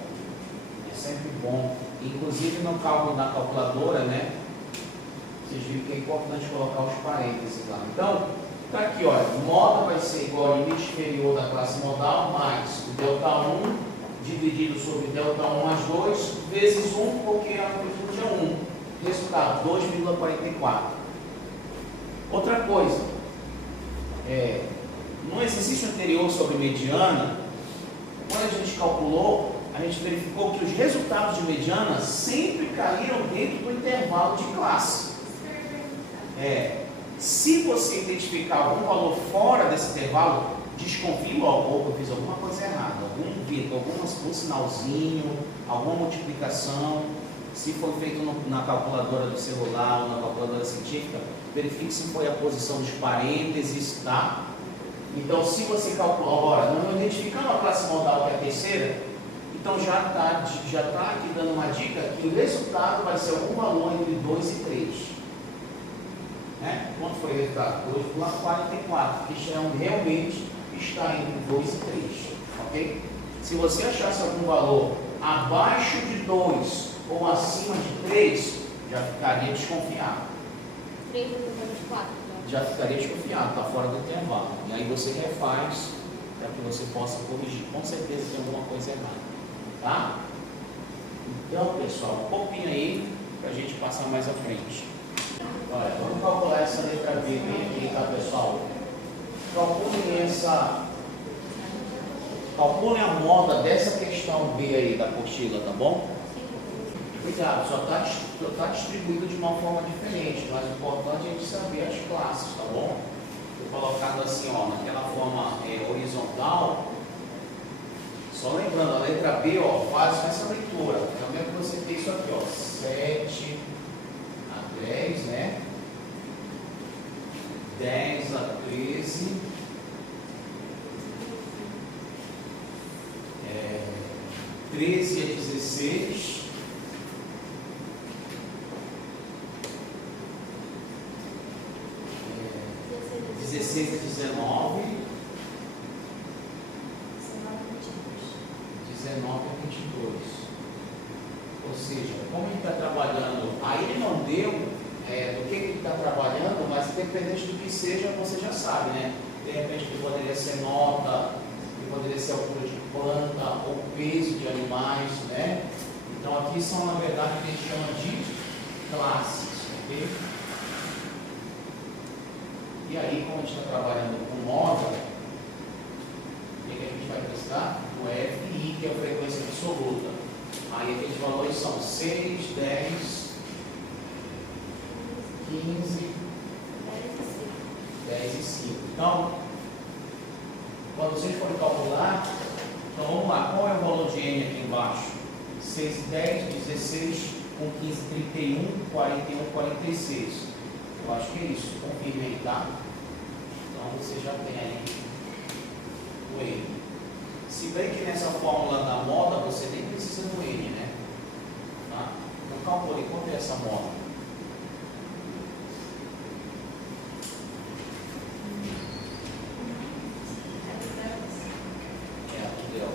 É sempre bom. Inclusive no cálculo da calculadora, né? Vocês viram que é importante colocar os parênteses lá. Então, tá aqui, olha, moda vai ser igual ao limite inferior da classe modal mais o ΔI dividido sobre ΔI mais 2 vezes 1, porque a amplitude é 1. Resultado, 2,44. Outra coisa, no exercício anterior sobre mediana, quando a gente calculou, a gente verificou que os resultados de mediana sempre caíram dentro do intervalo de classe. Se você identificar algum valor fora desse intervalo, desconfie logo, eu fiz alguma coisa errada, algum sinalzinho, alguma multiplicação. Se foi feito na calculadora do celular ou na calculadora científica, verifique se foi a posição dos parênteses, tá? Então, se você calcula, agora, não identificando a classe modal, que é a terceira, então já está aqui dando uma dica que o resultado vai ser algum valor entre 2 e 3. Né? Quanto foi o resultado? 2,44, que realmente está entre 2 e 3. Ok? Se você achasse algum valor abaixo de 2 ou acima de 3, já ficaria desconfiado. 3 vezes 24, então. Já ficaria desconfiado, está fora do intervalo. E aí você refaz para que você possa corrigir. Com certeza tem alguma coisa errada. Tá? Então, pessoal, um pouquinho aí para a gente passar mais à frente. Olha, vamos calcular essa letra B bem aqui, tá, pessoal? Calculem a moda dessa questão B aí da apostila, tá bom? Cuidado, só está distribuído de uma forma diferente, mas o importante é a gente saber as classes, tá bom? Estou colocado assim, ó, naquela forma horizontal. Só lembrando, a letra B, ó, faz essa leitura. É o mesmo que você fez isso aqui, ó, 7 a 10, né? 10 a 13. 13 a 16. 16 a 19. 19 a 22. Ou seja, como ele está trabalhando, aí ele não deu do que ele está trabalhando, mas independente do que seja, você já sabe, né? De repente que poderia ser nota, que poderia ser altura de planta, ou peso de animais, né? Então aqui são, na verdade, o que a gente chama de classes, ok? E aí, como a gente está trabalhando com moda, o que a gente vai precisar? O FI, que é a frequência absoluta. Aí aqueles valores são 6, 10, 15, 10 e 5. Então, quando vocês forem calcular, então vamos lá, qual é o valor de N aqui embaixo? 6, 10, 16, 1, 15, 31, 41, 46. Eu acho que é isso, confirme aí, tá? Então você já tem aí o N. Se bem que nessa fórmula da moda você nem precisa do N, né? Tá? Então calcule quanto é essa moda. É aqui deu.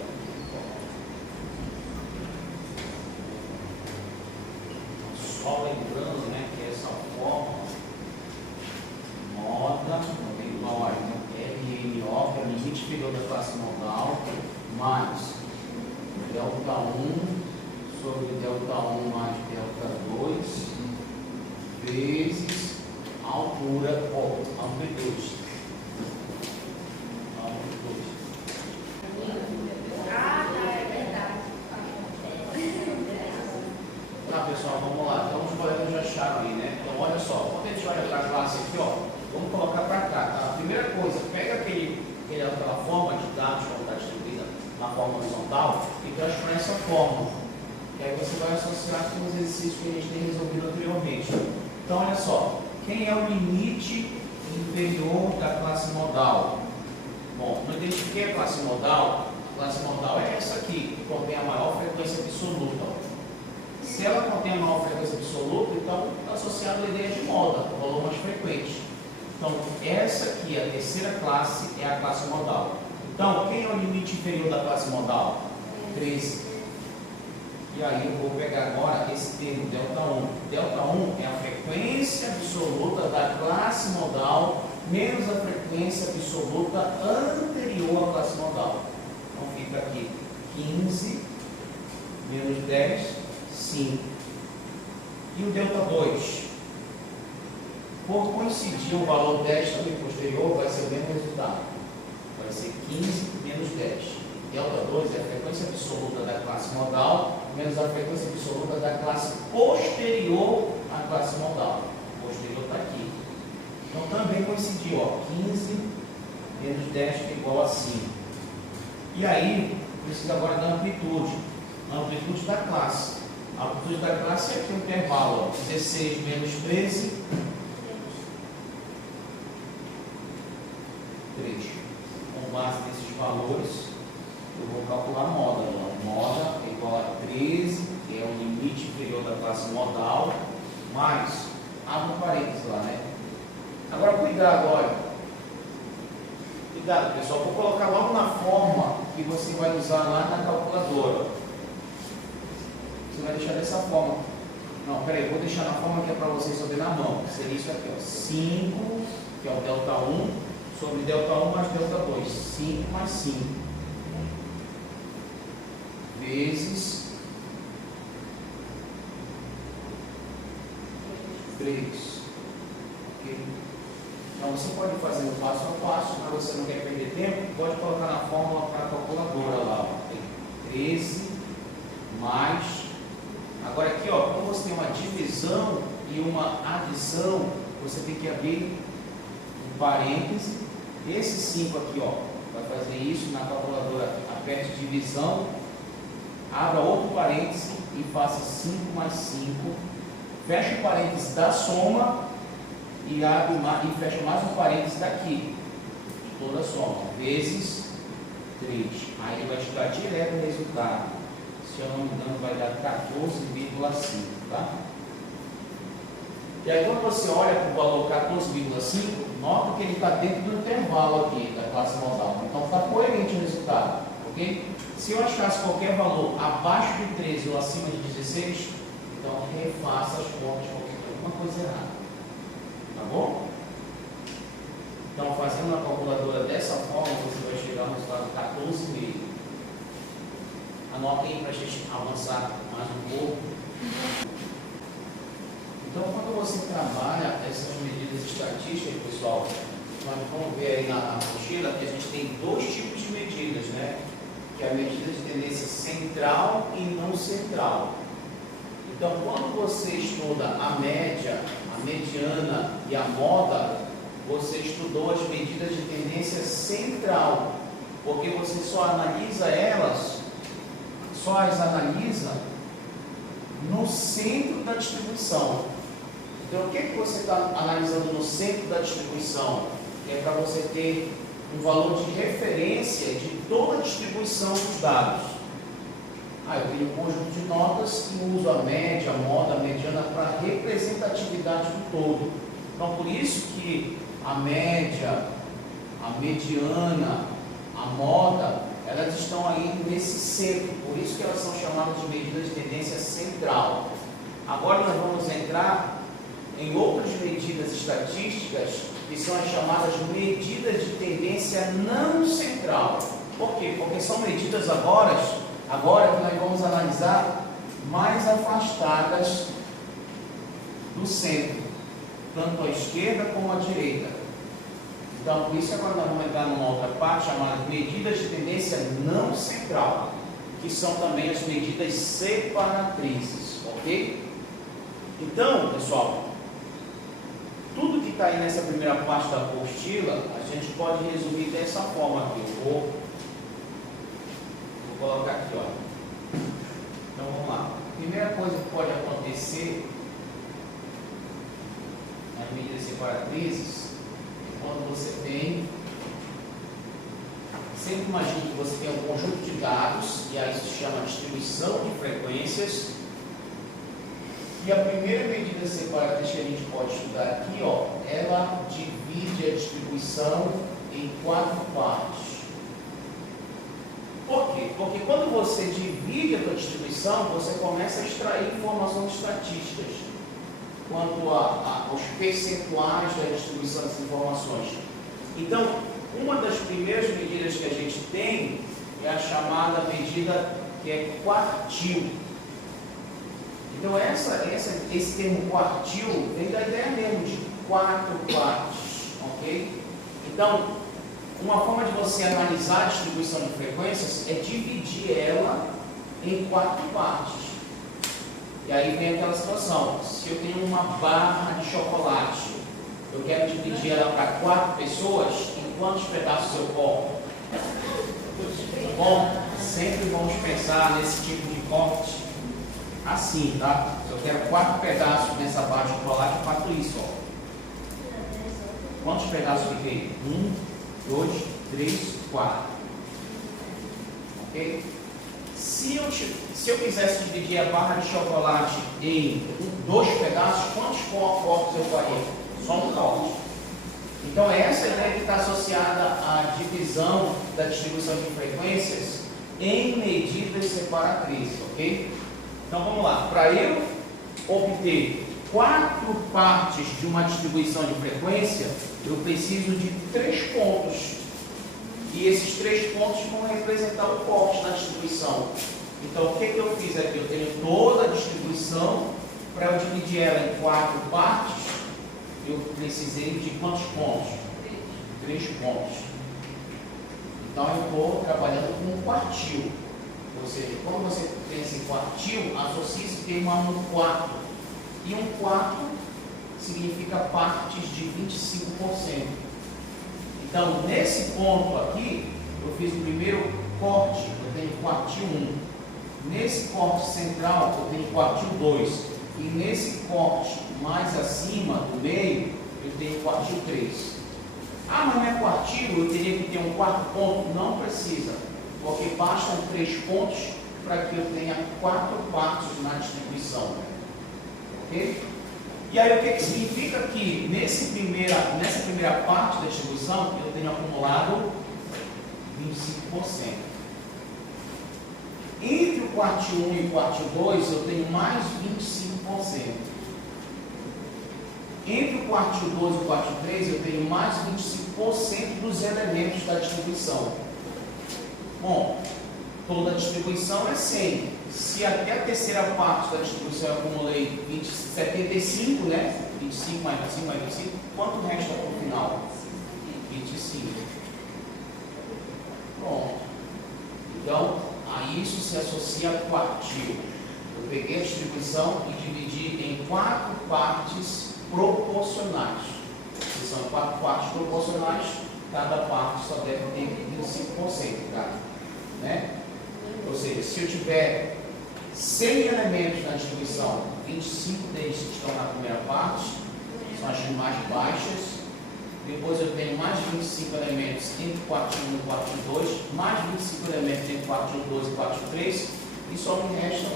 Só lembrando, né, que essa fórmula moda é igual a RNO, que é o limite inferior da classe modal, mais delta 1 sobre delta 1 mais delta 2 vezes altura ou amplitude. Tá, pessoal, vamos lá. Então os colegas já acharam aí, né? Então olha só, quando a gente olha para a classe aqui, ó, vamos colocar para cá, tá? A primeira coisa, pega aquela forma de dados como está distribuída na forma horizontal e transforma essa forma. E aí você vai associar com os exercícios que a gente tem resolvido anteriormente. Então olha só, quem é o limite inferior da classe modal? Bom, não identifiquei a classe modal. A classe modal é essa aqui, que contém a maior frequência absoluta. Se ela contém a maior frequência absoluta, então está associada à ideia de moda, o valor mais frequente. Então, essa aqui, a terceira classe, é a classe modal. Então, quem é o limite inferior da classe modal? 13. E aí eu vou pegar agora esse termo, delta 1. Delta 1 é a frequência absoluta da classe modal menos a frequência absoluta anterior à classe modal. Então, fica aqui 15 menos 10, 5. E o delta 2? Por coincidir o valor 10 também posterior, vai ser o mesmo resultado. Vai ser 15 menos 10. Delta 2 é a frequência absoluta da classe modal menos a frequência absoluta da classe posterior à classe modal. O posterior está aqui. Então também coincidiu, ó, 15 menos 10 que é igual a 5. E aí, precisa agora da amplitude. A amplitude da classe. A amplitude da classe é aqui o intervalo, ó, 16 menos 13, 3. Com base nesses valores, eu vou calcular a moda. Moda é igual a 13, que é o limite inferior da classe modal, mais, abre um parênteses lá, né? Agora, cuidado, olha. Cuidado, pessoal. Vou colocar logo na forma que você vai usar lá na calculadora. Você vai deixar dessa forma. Não, peraí, vou deixar na forma que é para vocês saberem na mão. Seria isso aqui, ó. 5, que é o delta 1, sobre delta 1 mais delta 2. 5 mais 5. Vezes 3. Ok? Então você pode fazer no passo a passo, mas você não quer perder tempo, pode colocar na fórmula para a calculadora lá. Ó. Tem 13 mais. Agora aqui, ó, quando você tem uma divisão e uma adição, você tem que abrir um parêntese. Esse 5 aqui, ó, vai fazer isso na calculadora. Aperte divisão, abra outro parêntese e faça 5 mais 5. Fecha o parêntese da soma e abre e fecha mais um parêntese daqui. Toda a soma. Vezes 3. Aí ele vai chegar direto no resultado. Se eu não me engano, vai dar 14,5, tá? E aí, quando você olha para o valor 14,5, nota que ele está dentro do intervalo aqui da classe modal. Então, está coerente o resultado, ok? Se eu achasse qualquer valor abaixo de 13 ou acima de 16, então refaça as contas porque tem alguma coisa errada. Tá bom? Então, fazendo a calculadora dessa forma, você vai chegar no resultado 14,5. Anotem aí para a gente avançar mais um pouco. Então, quando você trabalha essas medidas estatísticas, pessoal, nós vamos ver aí na apostila que a gente tem dois tipos de medidas, né? Que é a medida de tendência central e não central. Então, quando você estuda a média, a mediana e a moda, você estudou as medidas de tendência central, porque você só analisa elas, só as analisa no centro da distribuição. Então, o que você está analisando no centro da distribuição? É para você ter um valor de referência de toda a distribuição dos dados. Eu tenho um conjunto de notas e uso a média, a moda, a mediana para representatividade do todo. Então, por isso que a média, a mediana, a moda, elas estão aí nesse centro, por isso que elas são chamadas de medidas de tendência central. Agora nós vamos entrar em outras medidas estatísticas, que são as chamadas medidas de tendência não central. Por quê? Porque são medidas agora que nós vamos analisar mais afastadas do centro, tanto à esquerda como à direita. Então, por isso agora nós vamos entrar numa outra parte chamada medidas de tendência não central, que são também as medidas separatrizes, ok? Então, pessoal, tudo que está aí nessa primeira parte da apostila, a gente pode resumir dessa forma aqui. Eu vou colocar aqui, ó. Então, vamos lá. A primeira coisa que pode acontecer nas medidas separatrizes, quando você tem, sempre imagine que você tem um conjunto de dados, e aí se chama distribuição de frequências, e a primeira medida separatriz que a gente pode estudar aqui, ó, ela divide a distribuição em 4 partes. Por quê? Porque quando você divide a sua distribuição, você começa a extrair informações estatísticas quanto aos percentuais da distribuição das informações. Então, uma das primeiras medidas que a gente tem é a chamada medida que é quartil. Então, esse termo quartil vem da ideia mesmo de 4 partes, ok? Então, uma forma de você analisar a distribuição de frequências é dividir ela em 4 partes. E aí vem aquela situação, se eu tenho uma barra de chocolate, eu quero dividir ela para 4 pessoas, em quantos pedaços eu corto? Bom, sempre vamos pensar nesse tipo de corte assim, tá? Se eu quero 4 pedaços nessa barra de chocolate, eu faço isso, ó. Quantos pedaços fiquei? 1, 2, 3, 4. Ok? Se eu quisesse dividir a barra de chocolate em 2 pedaços, quantos cortes eu faria? Só um corte. Então, essa ideia que está associada à divisão da distribuição de frequências em medidas separatrizes, ok? Então, vamos lá. Para eu obter 4 partes de uma distribuição de frequência, eu preciso de 3 pontos. E esses 3 pontos vão representar o corte na distribuição. Então, o que eu fiz aqui? Eu tenho toda a distribuição. Para eu dividir ela em 4 partes, eu precisei de quantos pontos? 3 pontos. Então, eu estou trabalhando com um quartil. Ou seja, quando você pensa em quartil, associa-se termo a um quarto. E um quarto significa partes de 25%. Então, nesse ponto aqui, eu fiz o primeiro corte, eu tenho quartil 1. Nesse corte central, eu tenho quartil 2. E nesse corte mais acima, do meio, eu tenho quartil 3. Ah, mas não é quartil, eu teria que ter um quarto ponto? Não precisa, porque bastam 3 pontos para que eu tenha 4 partes na distribuição. Ok? E aí o que significa que nessa primeira parte da distribuição eu tenho acumulado 25%. Entre o quartil 1 e o quartil 2 eu tenho mais 25%. Entre o quartil 2 e o quartil 3 eu tenho mais 25% dos elementos da distribuição. Bom, toda a distribuição é 100. Se até a terceira parte da distribuição eu acumulei 75, né? 25 mais 25 mais 25, quanto resta para o final? 25. Pronto. Então, a isso se associa a quartil. Eu peguei a distribuição e dividi em 4 partes proporcionais. Se são 4 partes proporcionais, cada parte só deve ter 25%, tá? Né? Ou seja, se eu tiver 100 elementos na distribuição, 25 deles estão na primeira parte, são as mais baixas. Depois eu tenho mais 25 elementos entre o quartil 1 e o quartil 2, mais 25 elementos entre o quartil 2 e o quartil 3, e só me restam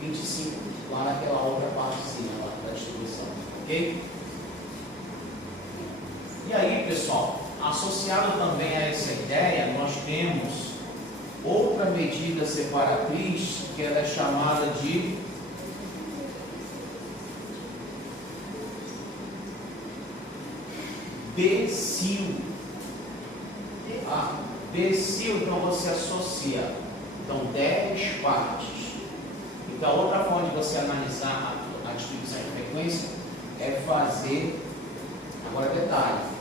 25 lá naquela outra partezinha lá da distribuição, ok? E aí, pessoal, associado também a essa ideia, nós temos outra medida separatriz, que ela é chamada de decil. Decil, então você associa 10 partes. Então, outra forma de você analisar a distribuição de frequência é fazer, agora detalhe,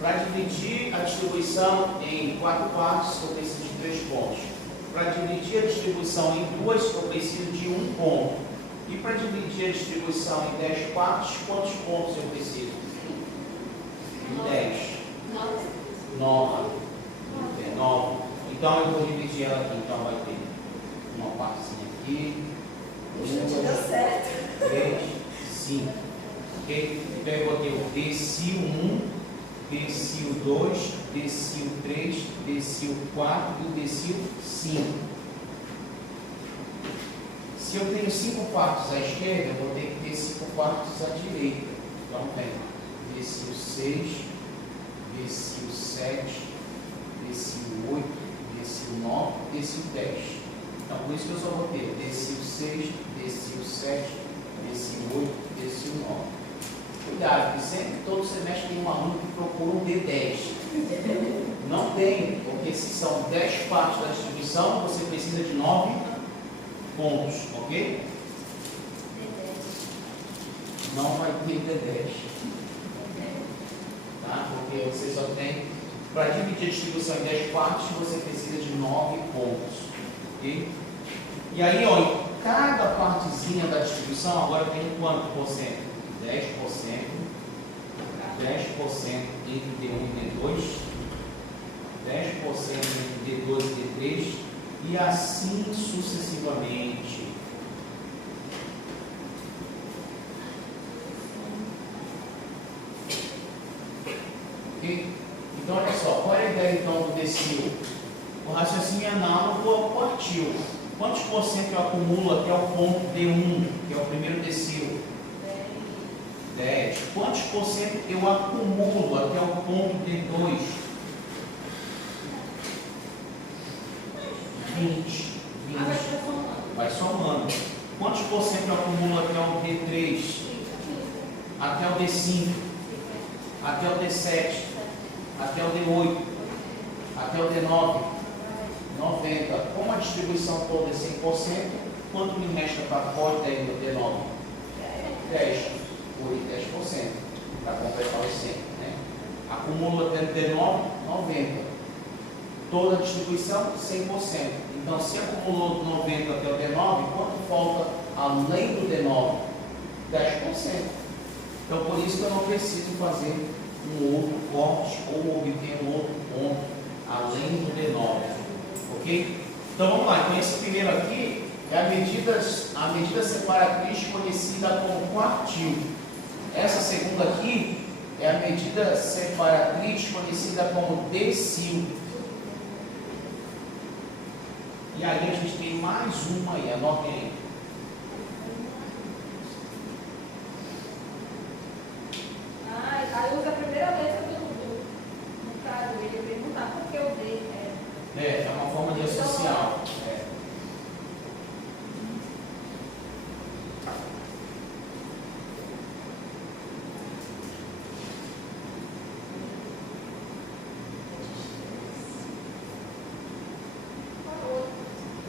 para dividir a distribuição em 4 partes, eu preciso de 3 pontos. Para dividir a distribuição em 2, eu preciso de 1 ponto. E para dividir a distribuição em 10 partes, quantos pontos eu preciso? 10. 9. Então eu vou dividir ela aqui. Então vai ter uma partezinha aqui. Deu certo. 3, 5. Ok? Então eu vou ter o decil 1, decil 2, decil 3, decil 4 e o decil 5. Se eu tenho 5 partes à esquerda, eu vou ter que ter 5 partes à direita. Então tem decil 6, decil 7, decil 8, decil 9, decil 10. Então por isso que eu só vou ter decil 6, decil 7, decil 8, decil 9. Cuidado, que sempre, todo semestre tem um aluno que procura um D10. Não tem, porque se são 10 partes da distribuição, você precisa de 9 pontos, ok? Não vai ter D10. Tá? Porque você só tem, para dividir a distribuição em 10 partes, você precisa de 9 pontos. Ok? E aí, ó, em cada partezinha da distribuição, agora eu tenho quanto por cento? 10%, 10% entre D1 e D2, 10% entre D2 e D3, e assim sucessivamente. Ok? Então, olha só, qual é a ideia então do decil? O raciocínio é análogo ao quartil. Quantos por cento eu acumulo até o ponto D1, que é o primeiro decil? 10. Quantos por cento eu acumulo até o ponto D2? 20. Vai somando. Quantos por cento eu acumulo D5, até o D7, até o D8, até o D9, 90. Como a distribuição toda é 100%, quanto me resta para pós D9? 10, por 10%, para completar os 100. Né? Acumulo até o D9, 90. Toda a distribuição, 100%. Então, se acumulou 90 até o D9, quanto falta além do D9? 10%. Então, por isso que eu não preciso fazer um outro corte ou obter um outro ponto além do D9. Ok? Então, vamos lá. Então, esse primeiro aqui é a medida separatriz conhecida como quartil. Essa segunda aqui é a medida separatriz conhecida como decil. E aí a gente tem mais uma aí, anotem aí. Aí usa a primeira letra do caso, ele perguntar por que o D É uma forma de associar.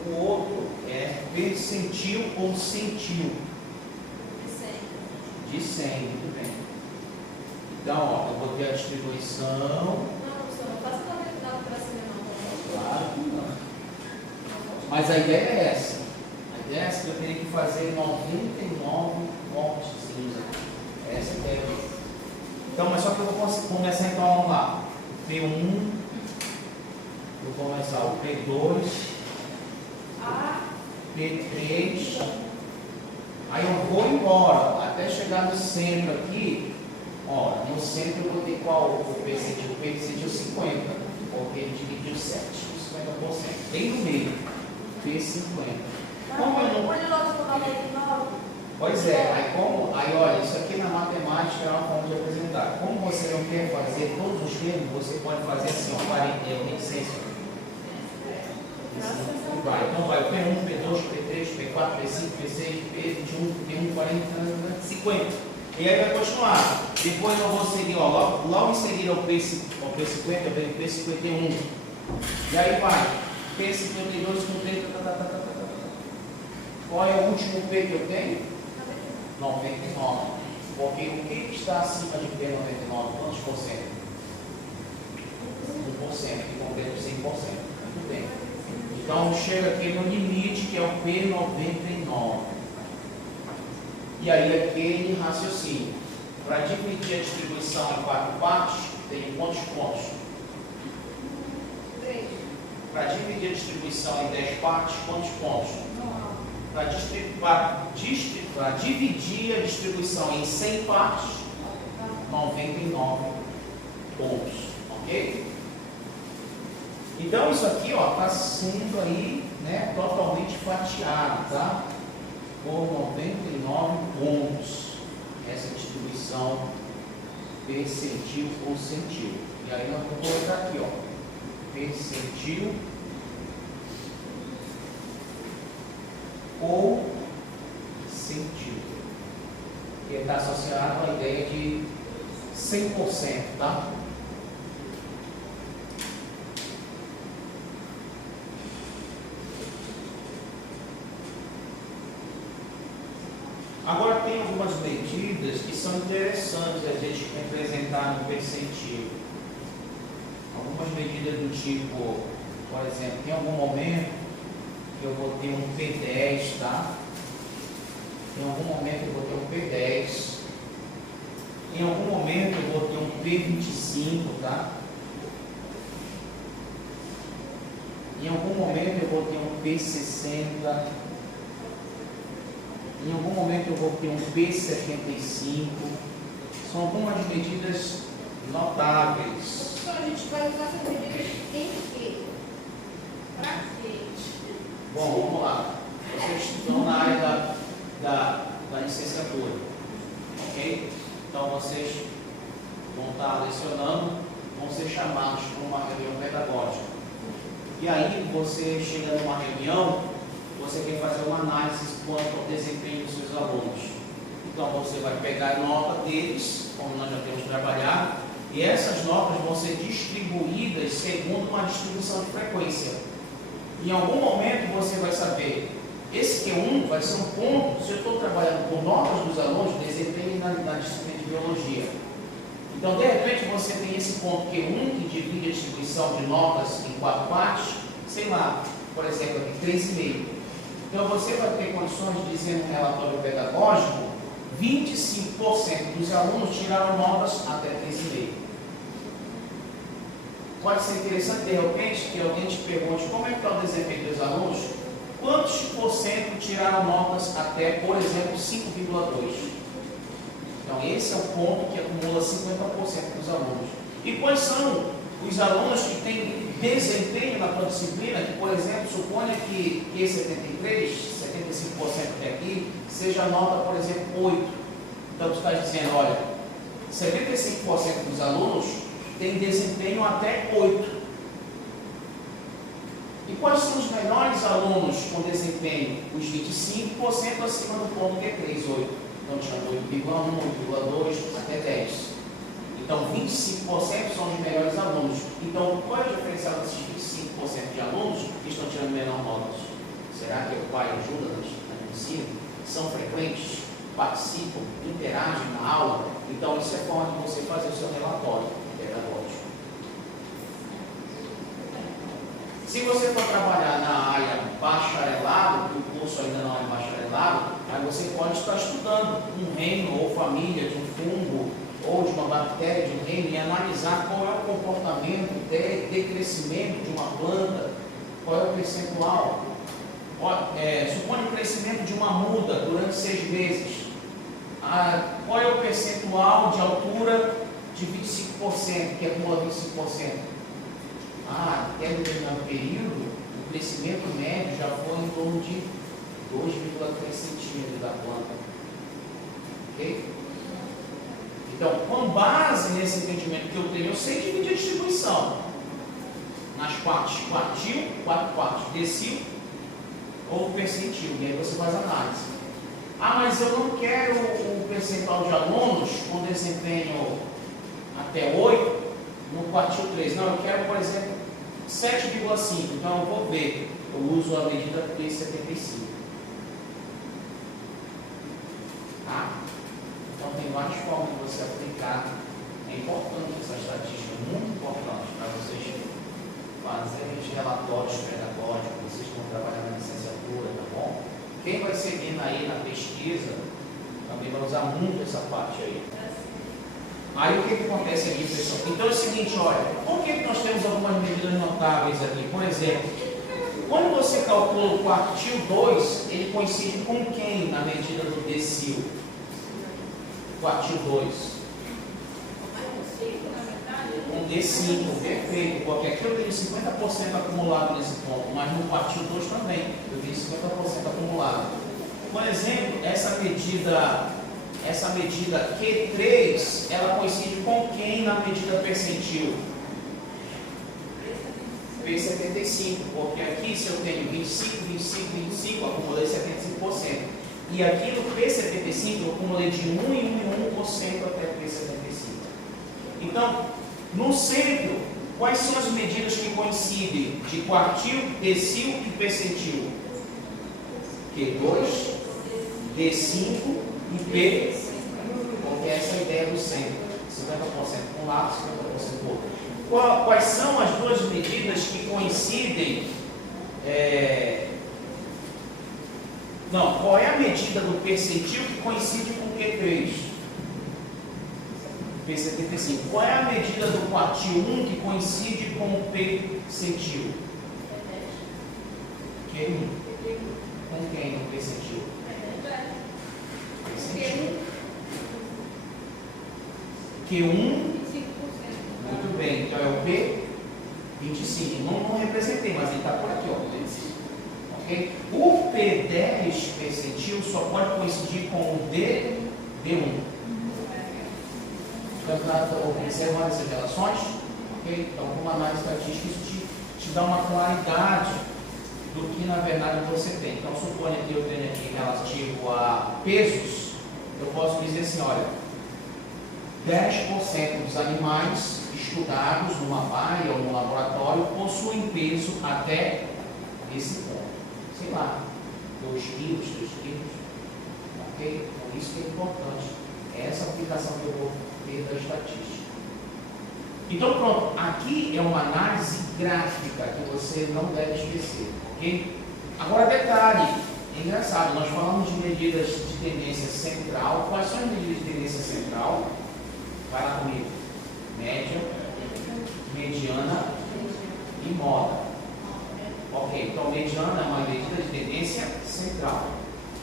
O outro é percentil ou centil. De 100, muito bem. Então, ó, eu vou ter a distribuição. Não, professor, não faça também dado para cima, não. Claro que não. Mas a ideia é essa. A ideia é essa que eu teria que fazer 99 cortezinhos aqui. Essa é a ideia. Então, mas só que eu vou começar então, vamos lá. P1, vou começar o P2, P3. Aí eu vou embora até chegar no centro aqui. Ó, no centro eu vou ter qual o percentil? O percentil 50, porque ele dividiu 7, 50%. Bem no meio, P50. Como eu não... Pois é, aí olha, isso aqui na matemática é uma forma de apresentar. Como você não quer fazer todos os termos, você pode fazer assim, ó, licença. Vai, então vai, P1, P2, P3, P4, P5, P6, P21, P1, 40, 50. E aí vai continuar. Depois eu vou seguir, ó, logo em seguida o P50, o P51. E aí vai, P52 com 30, Qual é o último P que eu tenho? 99. Porque o que está acima de P99? Quantos por cento? 1%, que contém 100%. Muito bem. Então chega aqui no limite, que é o P99. E aí aquele raciocínio. Para dividir a distribuição em 4 partes, tem quantos pontos? 3. Para dividir a distribuição em 10 partes, quantos pontos? Para dividir a distribuição em 100 partes, 99 pontos. Ok? Então isso aqui está sendo aí, né, totalmente fatiado, tá? Por 99 pontos. Essa distribuição percentil ou centil. E aí nós vamos colocar aqui, ó, percentil ou centil, que está associado à ideia de 100%, tá? Agora tem algumas medidas que são interessantes a gente representar no percentil. Algumas medidas do tipo, por exemplo, tem algum momento que eu vou ter um P10, tá? Em algum momento eu vou ter um P10. Em algum momento eu vou ter um P25, tá? Em algum momento eu vou ter um P60. Em algum momento eu vou ter um P75. São algumas medidas notáveis. Então a gente vai usar essas medidas em quê? Para quê? Bom, vamos lá. Vocês estão na área da licenciatura, ok? Então vocês vão estar lecionando, vão ser chamados para uma reunião pedagógica. E aí você chega numa reunião, você quer fazer uma análise quanto ao desempenho dos seus alunos. Então você vai pegar a nota deles, como nós já temos trabalhado, e essas notas vão ser distribuídas segundo uma distribuição de frequência. Em algum momento você vai saber, esse Q1 vai ser um ponto, se eu estou trabalhando com notas dos alunos, desempenho na disciplina de biologia. Então, de repente, você tem esse ponto Q1 que divide a distribuição de notas em 4 partes, sei lá, por exemplo, aqui 3,5. Então, você vai ter condições de dizer no relatório pedagógico, 25% dos alunos tiraram notas até 3,5. Pode ser interessante, de repente, que alguém te pergunte como é que está o desempenho dos alunos, quantos por cento tiraram notas até, por exemplo, 5,2? Então, esse é o ponto que acumula 50% dos alunos. E quais são os alunos que têm desempenho na tua disciplina, que, por exemplo, suponha que Q73, 75% até aqui, seja nota, por exemplo, 8. Então, tu está dizendo, olha, 75% dos alunos têm desempenho até 8. E quais são os melhores alunos com desempenho? Os 25% acima do ponto Q3, 8. Então, tinha 8,1, 8,2 até 10. Então, 25% são os melhores alunos. Então, qual é o diferencial desses 25% de alunos que estão tirando menor notas? Será que o pai ajuda no ensino? São frequentes? Participam? Interagem na aula? Então, isso é forma de você fazer o seu relatório pedagógico. Se você for trabalhar na área bacharelado, que o curso ainda não é bacharelado, aí você pode estar estudando um reino ou família de um fungo ou de uma bactéria de um reino e analisar qual é o comportamento de crescimento de uma planta, qual é o percentual. Suponha o crescimento de uma muda durante 6 meses. Qual é o percentual de altura de 25%, que acumula 25%? Até determinado período, o crescimento médio já foi em torno de 2,3 centímetros da planta. Ok? Então, com base nesse entendimento que eu tenho, eu sei dividir a distribuição nas partes quartil, 4 partes, decil ou percentil. E aí você faz análise. Mas eu não quero o percentual de alunos com desempenho até 8 no quartil 3. Não, eu quero, por exemplo, 7,5. Então eu vou ver. Eu uso a medida P75. Então tem várias formas de você aplicar. É importante essa estatística, muito importante para vocês fazerem os relatórios pedagógicos, vocês estão trabalhando na licenciatura, tá bom? Quem vai seguindo aí na pesquisa também vai usar muito essa parte aí. Aí o que acontece aqui, pessoal? Então é o seguinte, olha, por que nós temos algumas medidas notáveis aqui? Por exemplo, quando você calcula o quartil 2, ele coincide com quem na medida do decil? Quartil 2. Com D5, perfeito, porque aqui eu tenho 50% acumulado nesse ponto, mas no quartil 2 também, eu tenho 50% acumulado. Por exemplo, essa medida Q3, ela coincide com quem na medida percentil? P75, porque aqui se eu tenho 25, 25, 25, eu acumulei 75%. E aqui no P75 eu acumulei de 1 em 1% até P75. Então, no centro, quais são as medidas que coincidem de quartil, decil e percentil? Q2, D5 e P, porque essa é a ideia do centro, 50% para um lado, 50% para o outro. Quais são as duas medidas que coincidem? Qual é a medida do percentil que coincide com o Q3? P75. Qual é a medida do quartil 1 que coincide com o percentil? Q1. Com quem no percentil? Q1, muito bem, então é o P25. Não representei, mas ele está por aqui, ó. Okay? O P10 percentil só pode coincidir com o D1. Observar essas relações, okay? Então, com uma análise estatística, isso te dá uma claridade do que na verdade você tem. Então, suponha que eu tenho aqui relativo a pesos, eu posso dizer assim, olha, 10% dos animais estudados numa baia ou no laboratório possuem peso até esse ponto. Sei lá, 2 quilos, 3 quilos. Ok? Por isso que é importante. É essa aplicação que eu vou ter da estatística. Então pronto, aqui é uma análise gráfica que você não deve esquecer. Ok? Agora detalhe, é engraçado, nós falamos de medidas de tendência central. Quais são as medidas de tendência central? Vai lá comigo. Média, mediana e moda. Ok, então mediana é uma medida de tendência central.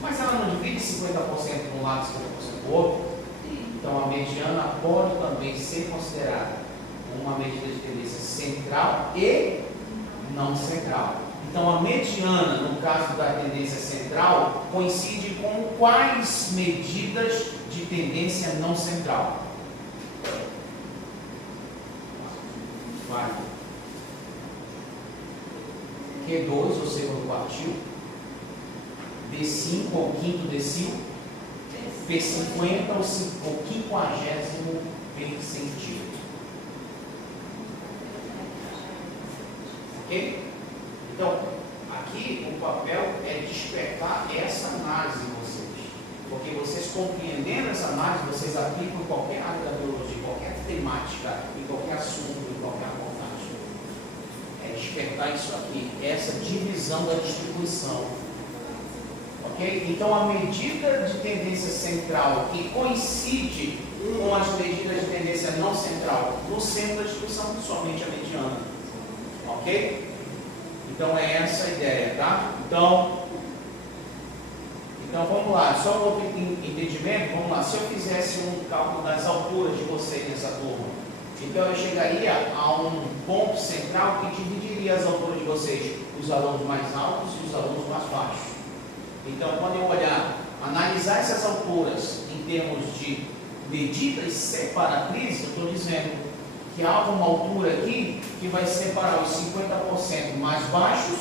Mas ela não divide 50% de um lado e 50% do outro. Então a mediana pode também ser considerada uma medida de tendência central e não central. Então a mediana, no caso da tendência central, coincide com quais medidas de tendência não central? Vai. Q2, ou segundo quartil, D5 ou quinto decil, P50 ou 50º percentil. Ok? Então, aqui o papel é despertar essa análise em vocês. Porque vocês compreendendo essa análise, vocês aplicam em qualquer área da biologia, em qualquer temática, em qualquer assunto, em qualquer abordagem. É despertar isso aqui, essa divisão da distribuição. Ok? Então, a medida de tendência central que coincide com as medidas de tendência não central no centro da distribuição, somente a mediana. Ok? Então é essa a ideia, tá? Então vamos lá, só um outro entendimento, vamos lá. Se eu fizesse um cálculo das alturas de vocês nessa turma, então eu chegaria a um ponto central que dividiria as alturas de vocês, os alunos mais altos e os alunos mais baixos. Então quando eu olhar, analisar essas alturas em termos de medidas separatrizes, eu estou dizendo que há uma altura aqui que vai separar os 50% mais baixos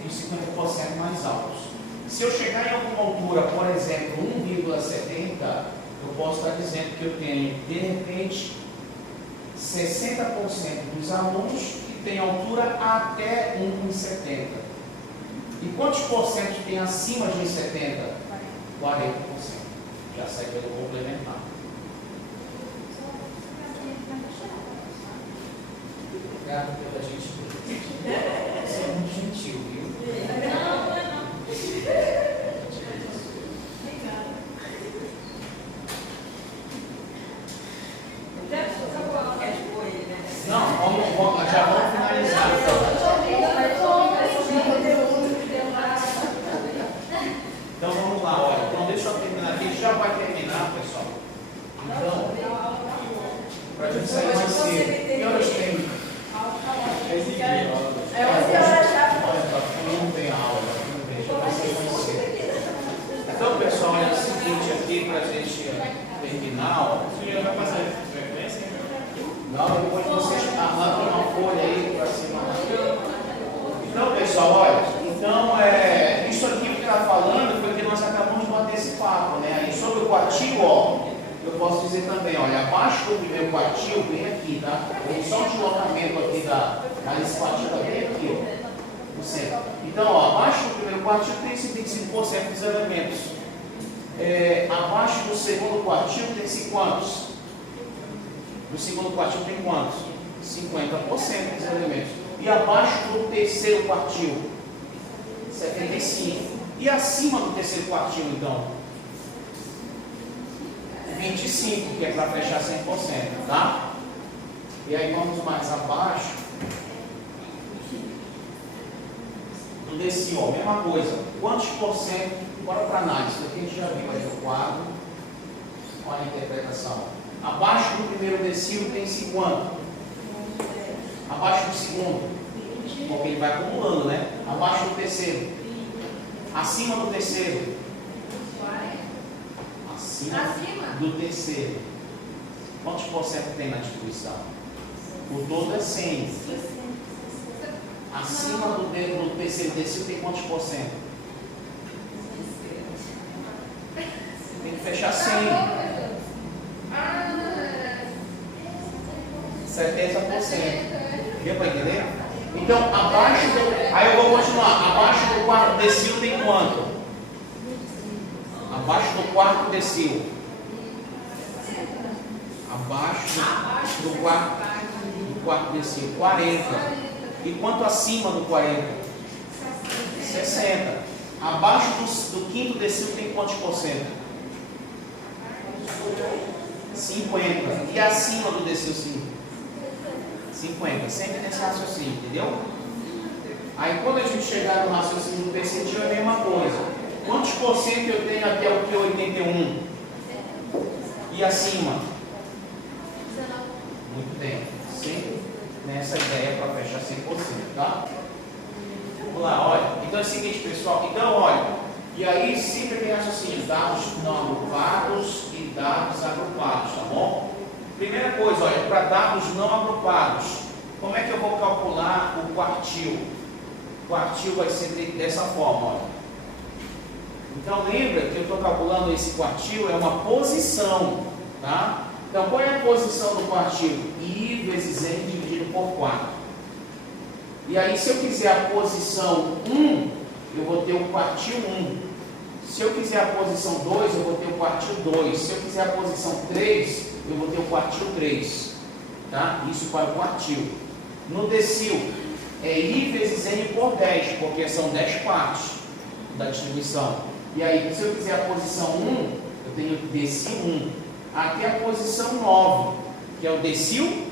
e os 50% mais altos. Se eu chegar em alguma altura, por exemplo, 1,70, eu posso estar dizendo que eu tenho, de repente, 60% dos alunos que têm altura até 1,70. E quantos por cento tem acima de 1,70? 40%. Já sai pelo complementar. Obrigado pela gentileza. Você é muito gentil, viu? Não. Não, já vamos finalizar. Então vamos lá, olha. Então deixa eu terminar aqui. Já vai terminar, pessoal. Então, para a gente sair mais cedo. Que horas tem? É 11 horas já. Não tem aula, não tem. Já vai sair mais cedo. Então, pessoal, é o seguinte aqui para a gente terminar. Ó. Vai passar frequência? Não, depois vocês arrancam uma folha aí para cima. Então, pessoal, olha, então isso aqui que está falando foi o que nós acabamos de bater esse papo, né? Aí sobre o quartil, ó, eu posso dizer também, olha, abaixo do primeiro quartil, vem aqui, tá? Só o deslocamento aqui da partida vem aqui, ó, no centro. Então, ó, abaixo do primeiro quartil tem esse 25% dos elementos. Abaixo do segundo quartil tem-se quantos? No segundo quartil tem quantos? 50% dos elementos. E abaixo do terceiro quartil? 75%. E acima do terceiro quartil, então? 25%, que é para fechar 100%, tá? E aí vamos mais abaixo. Do decil, ó, mesma coisa. Quantos por cento? Bora para análise. Isso aqui a gente já viu aí no quadro. Olha a interpretação. Abaixo do primeiro decil tem-se quanto? Abaixo do segundo? Porque ele vai acumulando, né? Abaixo do terceiro? Acima do terceiro? Acima do terceiro. Quantos por cento tem na distribuição? O todo é 100. Acima do terceiro decil tem quantos por cento? Tem que fechar 100%. Deu para entender? Então, abaixo do... Aí eu vou continuar. Abaixo do quarto decil tem quanto? Abaixo do quarto decil. Abaixo do quarto decil. 40. E quanto acima do 40? 60. Abaixo do quinto decil tem quantos por cento? 50. E acima do decil 50. Sempre nesse raciocínio, entendeu? Aí quando a gente chegar no raciocínio do percentil é a mesma coisa. Quantos por cento eu tenho até o Q81? E acima? Muito bem. Sempre nessa ideia para fechar 100%, tá? Vamos lá, olha. Então é o seguinte, pessoal. Então, olha. E aí sempre tem raciocínio. Dados não agrupados e dados agrupados, tá bom? Primeira coisa, olha. Para dados não agrupados, como é que eu vou calcular o quartil? O quartil vai ser dessa forma, olha. Então lembra que eu estou calculando esse quartil, é uma posição, tá? Então qual é a posição do quartil? I vezes N dividido por 4. E aí se eu quiser a posição 1, eu vou ter o quartil 1. Se eu quiser a posição 2, eu vou ter o quartil 2. Se eu quiser a posição 3, eu vou ter o quartil 3. Tá? Isso para o quartil. No decil, é I vezes N por 10, porque são 10 quartos da distribuição. E aí, se eu quiser a posição 1, eu tenho decil 1. Até a posição 9, que é o decil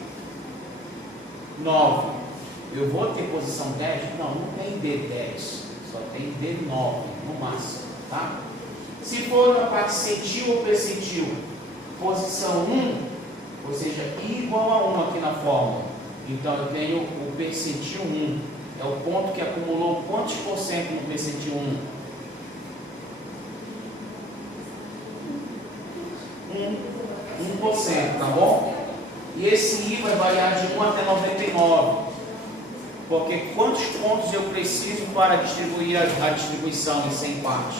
9. Eu vou ter posição 10? Não, não tem D10, só tem D9 no máximo, tá? Se for na parte centil ou percentil, posição 1, ou seja, I igual a 1 aqui na fórmula. Então eu tenho o percentil 1, é o ponto que acumulou quantos por cento no percentil 1? 1%, tá bom? E esse I vai variar de 1 até 99. Porque quantos pontos eu preciso para distribuir a distribuição em 100 partes?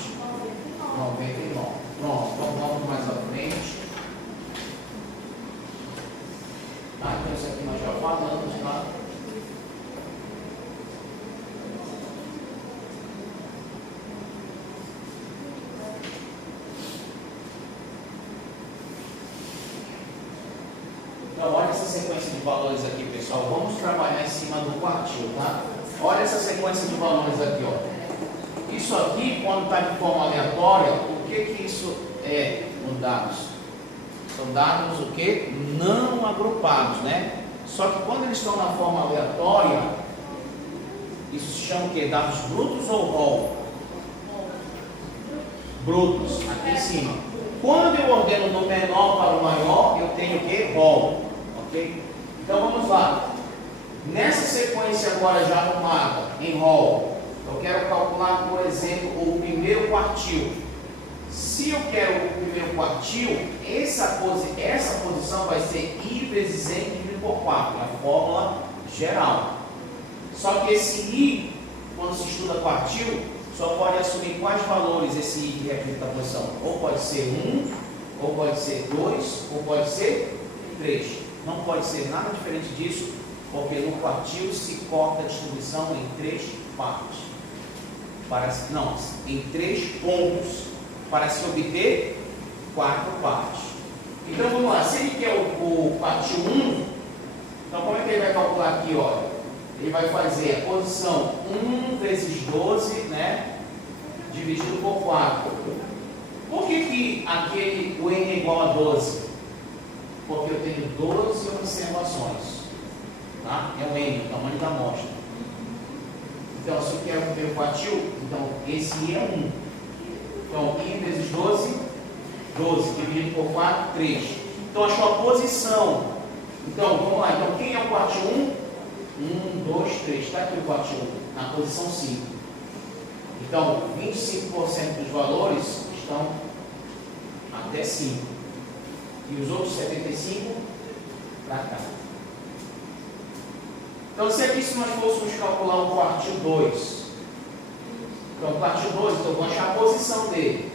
99. Pronto, então vamos mais à frente. Tá, então isso aqui nós já falamos, tá? Então, olha essa sequência de valores aqui, pessoal. Vamos trabalhar em cima do quartil, tá? Olha essa sequência de valores aqui, ó. Isso aqui, quando está de forma aleatória, o que isso é nos dados? São dados o que? Não agrupados, né? Só que quando eles estão na forma aleatória, isso se chama o quê? Dados brutos ou raw? Brutos, aqui em cima. Quando eu ordeno do menor para o maior, eu tenho o que? Raw. Ok? Então vamos lá. Nessa sequência agora já arrumada em raw, eu quero calcular, por exemplo, o primeiro quartil. Se eu quero o primeiro quartil, essa posição vai ser I vezes N dividido por 4, a fórmula geral. Só que esse I, quando se estuda quartil, só pode assumir quais valores esse I que representa a posição. Ou pode ser 1, ou pode ser 2, ou pode ser 3. Não pode ser nada diferente disso, porque no quartil se corta a distribuição em 3 partes. Em 3 pontos, para se obter 4 partes. Então vamos lá, se ele quer o quartil 1, então como é que ele vai calcular aqui? Olha, ele vai fazer a posição 1 vezes 12, né, dividido por 4. Por que o N é igual a 12? Porque eu tenho 12 observações. Tá? É o N, o tamanho da amostra. Então, se eu quero ver o quartil, então esse I é 1. Então, I vezes 12, 12 dividido por 4, 3. Então, achou a posição. Então, vamos lá. Então, quem é o quartil 1? 1, 2, 3. Está aqui o quartil 1, na posição 5. Então, 25% dos valores estão até 5. E os outros 75 para cá. Então, se aqui se nós fôssemos calcular o quartil 2, então o quartil 2, então eu vou achar a posição dele.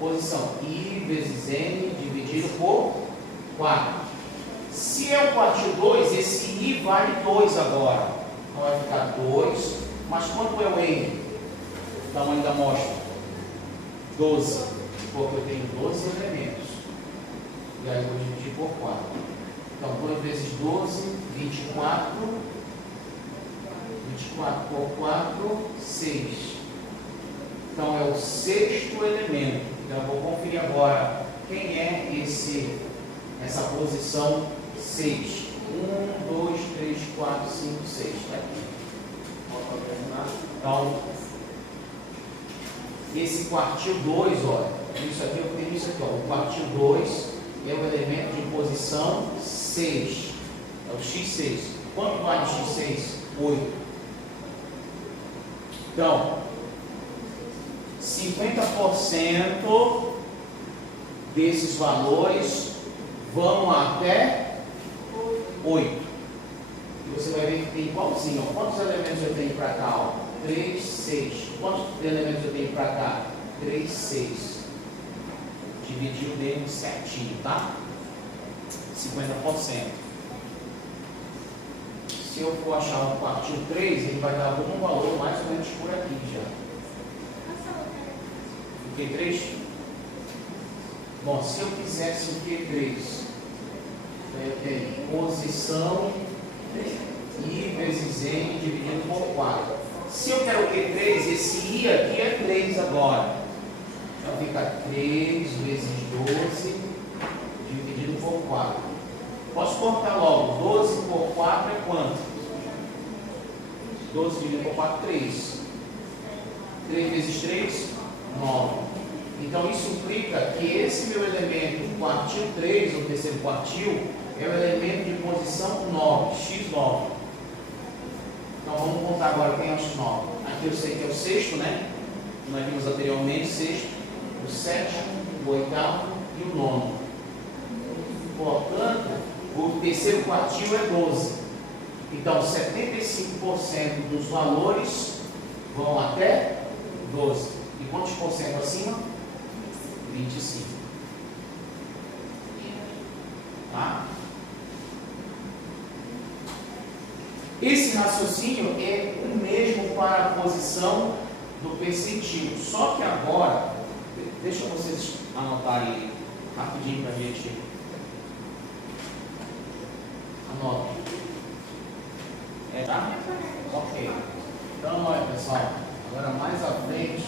Posição I vezes N dividido por 4. Se é o quartil 2, esse I vale 2 agora. Então vai ficar 2, mas quanto é o N? O tamanho da amostra? 12, porque eu tenho 12 elementos. E aí eu vou dividir por 4. Então 2 vezes 12, 24. 24 por 4, 6. Então é o sexto elemento. Então eu vou conferir agora quem é essa posição 6. 1, 2, 3, 4, 5, 6. Está aqui. Então, esse quartil 2, olha, isso aqui eu tenho isso aqui, ó. O quartil 2 é o elemento de posição 6. É o x6. Quanto vale x6? 8. Então, 50% desses valores vão até 8. E você vai ver que tem igualzinho. Ó. Quantos elementos eu tenho para cá? Ó? 3, 6. Quantos elementos eu tenho para cá? 3, 6. Dividiu dele certinho, tá? 50%. Se eu for achar um quartil 3, ele vai dar algum valor mais ou menos por aqui já. O Q3? Bom, se eu quisesse o Q3, eu tenho posição I vezes N dividido por 4. Se eu quero o Q3, esse I aqui é 3 agora. Então fica 3 vezes 12 dividido por 4. Posso cortar logo. 12 por 4 é quanto? 12 dividido por 4, 3. 3 vezes 3, 9. Então isso implica que esse meu elemento, o quartil 3, ou terceiro quartil, é o elemento de posição 9, x9. Então vamos contar agora quem é o x9. Aqui eu sei que é o sexto, né? Nós vimos anteriormente o sexto, o sétimo, o oitavo e o nono. Portanto, o terceiro quartil é 12. Então 75% dos valores vão até 12. E quantos por cento acima? 25. Tá? Esse raciocínio é o mesmo para a posição do percentil. Só que agora, deixa vocês anotarem rapidinho para a gente. Anota. Tá? Ok. Então, olha pessoal, agora mais à frente.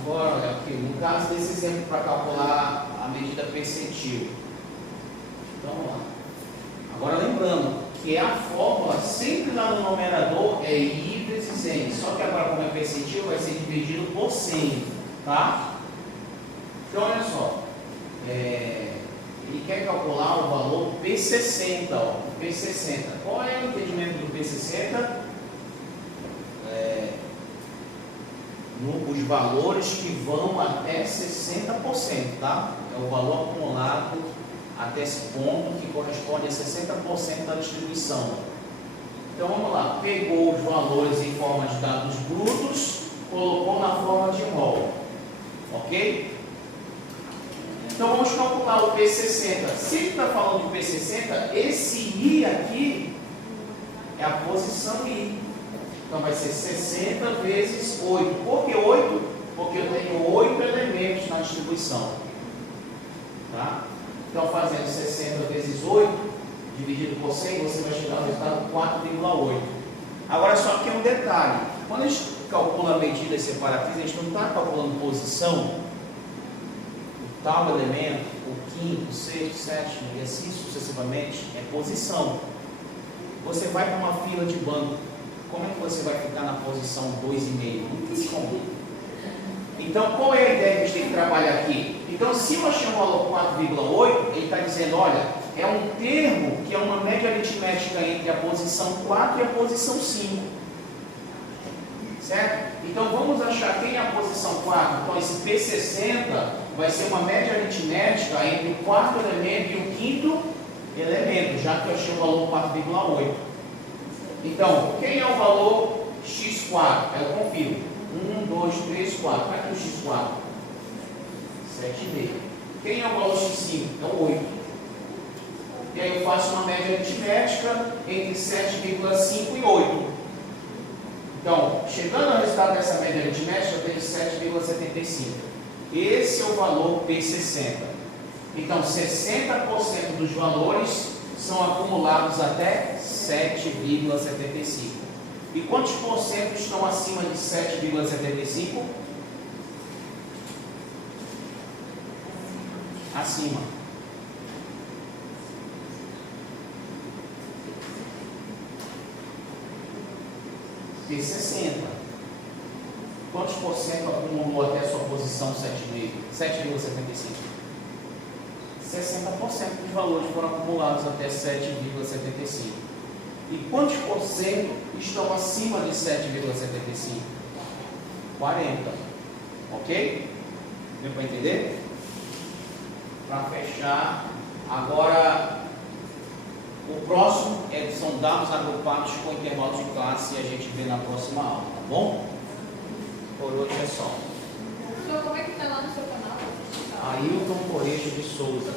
Agora, olha aqui, no caso desse exemplo para calcular a medida percentil. Então, vamos lá. Agora lembrando que a fórmula sempre lá no numerador é I vezes N. Só que agora, como é percentil, vai ser dividido por 100. Tá? Então, olha só. Ele quer calcular o valor P60. Ó, P60. Qual é o entendimento do P60? Os valores que vão até 60%, tá? É o valor acumulado até esse ponto, que corresponde a 60% da distribuição. Então vamos lá, pegou os valores em forma de dados brutos, colocou na forma de rol, ok? Então vamos calcular o P60. Se ele está falando de P60, esse I aqui é a posição I. Então vai ser 60 vezes 8. Por que 8? Porque eu tenho 8 elementos na distribuição. Tá? Então fazendo 60 vezes 8, dividido por 100, você vai chegar ao resultado 4,8. Agora só que um detalhe. Quando a gente calcula medidas separativas, a gente não está calculando posição. O tal elemento, o quinto, o sexto, o sétimo e assim sucessivamente, é posição. Você vai para uma fila de banco. Como é que você vai ficar na posição 2,5? Não tem como. Então, qual é a ideia que a gente tem que trabalhar aqui? Então, se eu achei um valor 4,8, ele está dizendo, olha, é um termo que é uma média aritmética entre a posição 4 e a posição 5. Certo? Então, vamos achar quem é a posição 4. Então, esse P60 vai ser uma média aritmética entre o quarto elemento e o quinto elemento, já que eu achei o valor 4,8. Então, quem é o valor x4? Eu confiro. 1, 2, 3, 4. Como é que é o x4? 7,5. Quem é o valor x5? É o 8. E aí eu faço uma média aritmética entre 7,5 e 8. Então, chegando ao resultado dessa média aritmética, eu tenho 7,75. Esse é o valor P60. Então, 60% dos valores são acumulados até 7,75. E quantos por cento estão acima de 7,75? Acima. P60. Quantos por cento acumulou até a sua posição 7,75? 60% dos valores foram acumulados até 7,75. E quantos por cento estão acima de 7,75? 40. Ok? Deu para entender? Para fechar, agora o próximo são dados agrupados com intervalos de classe e a gente vê na próxima aula, tá bom? Por hoje é só. Senhor, como é que está lá no seu canal? Ailton Corejo de Souza.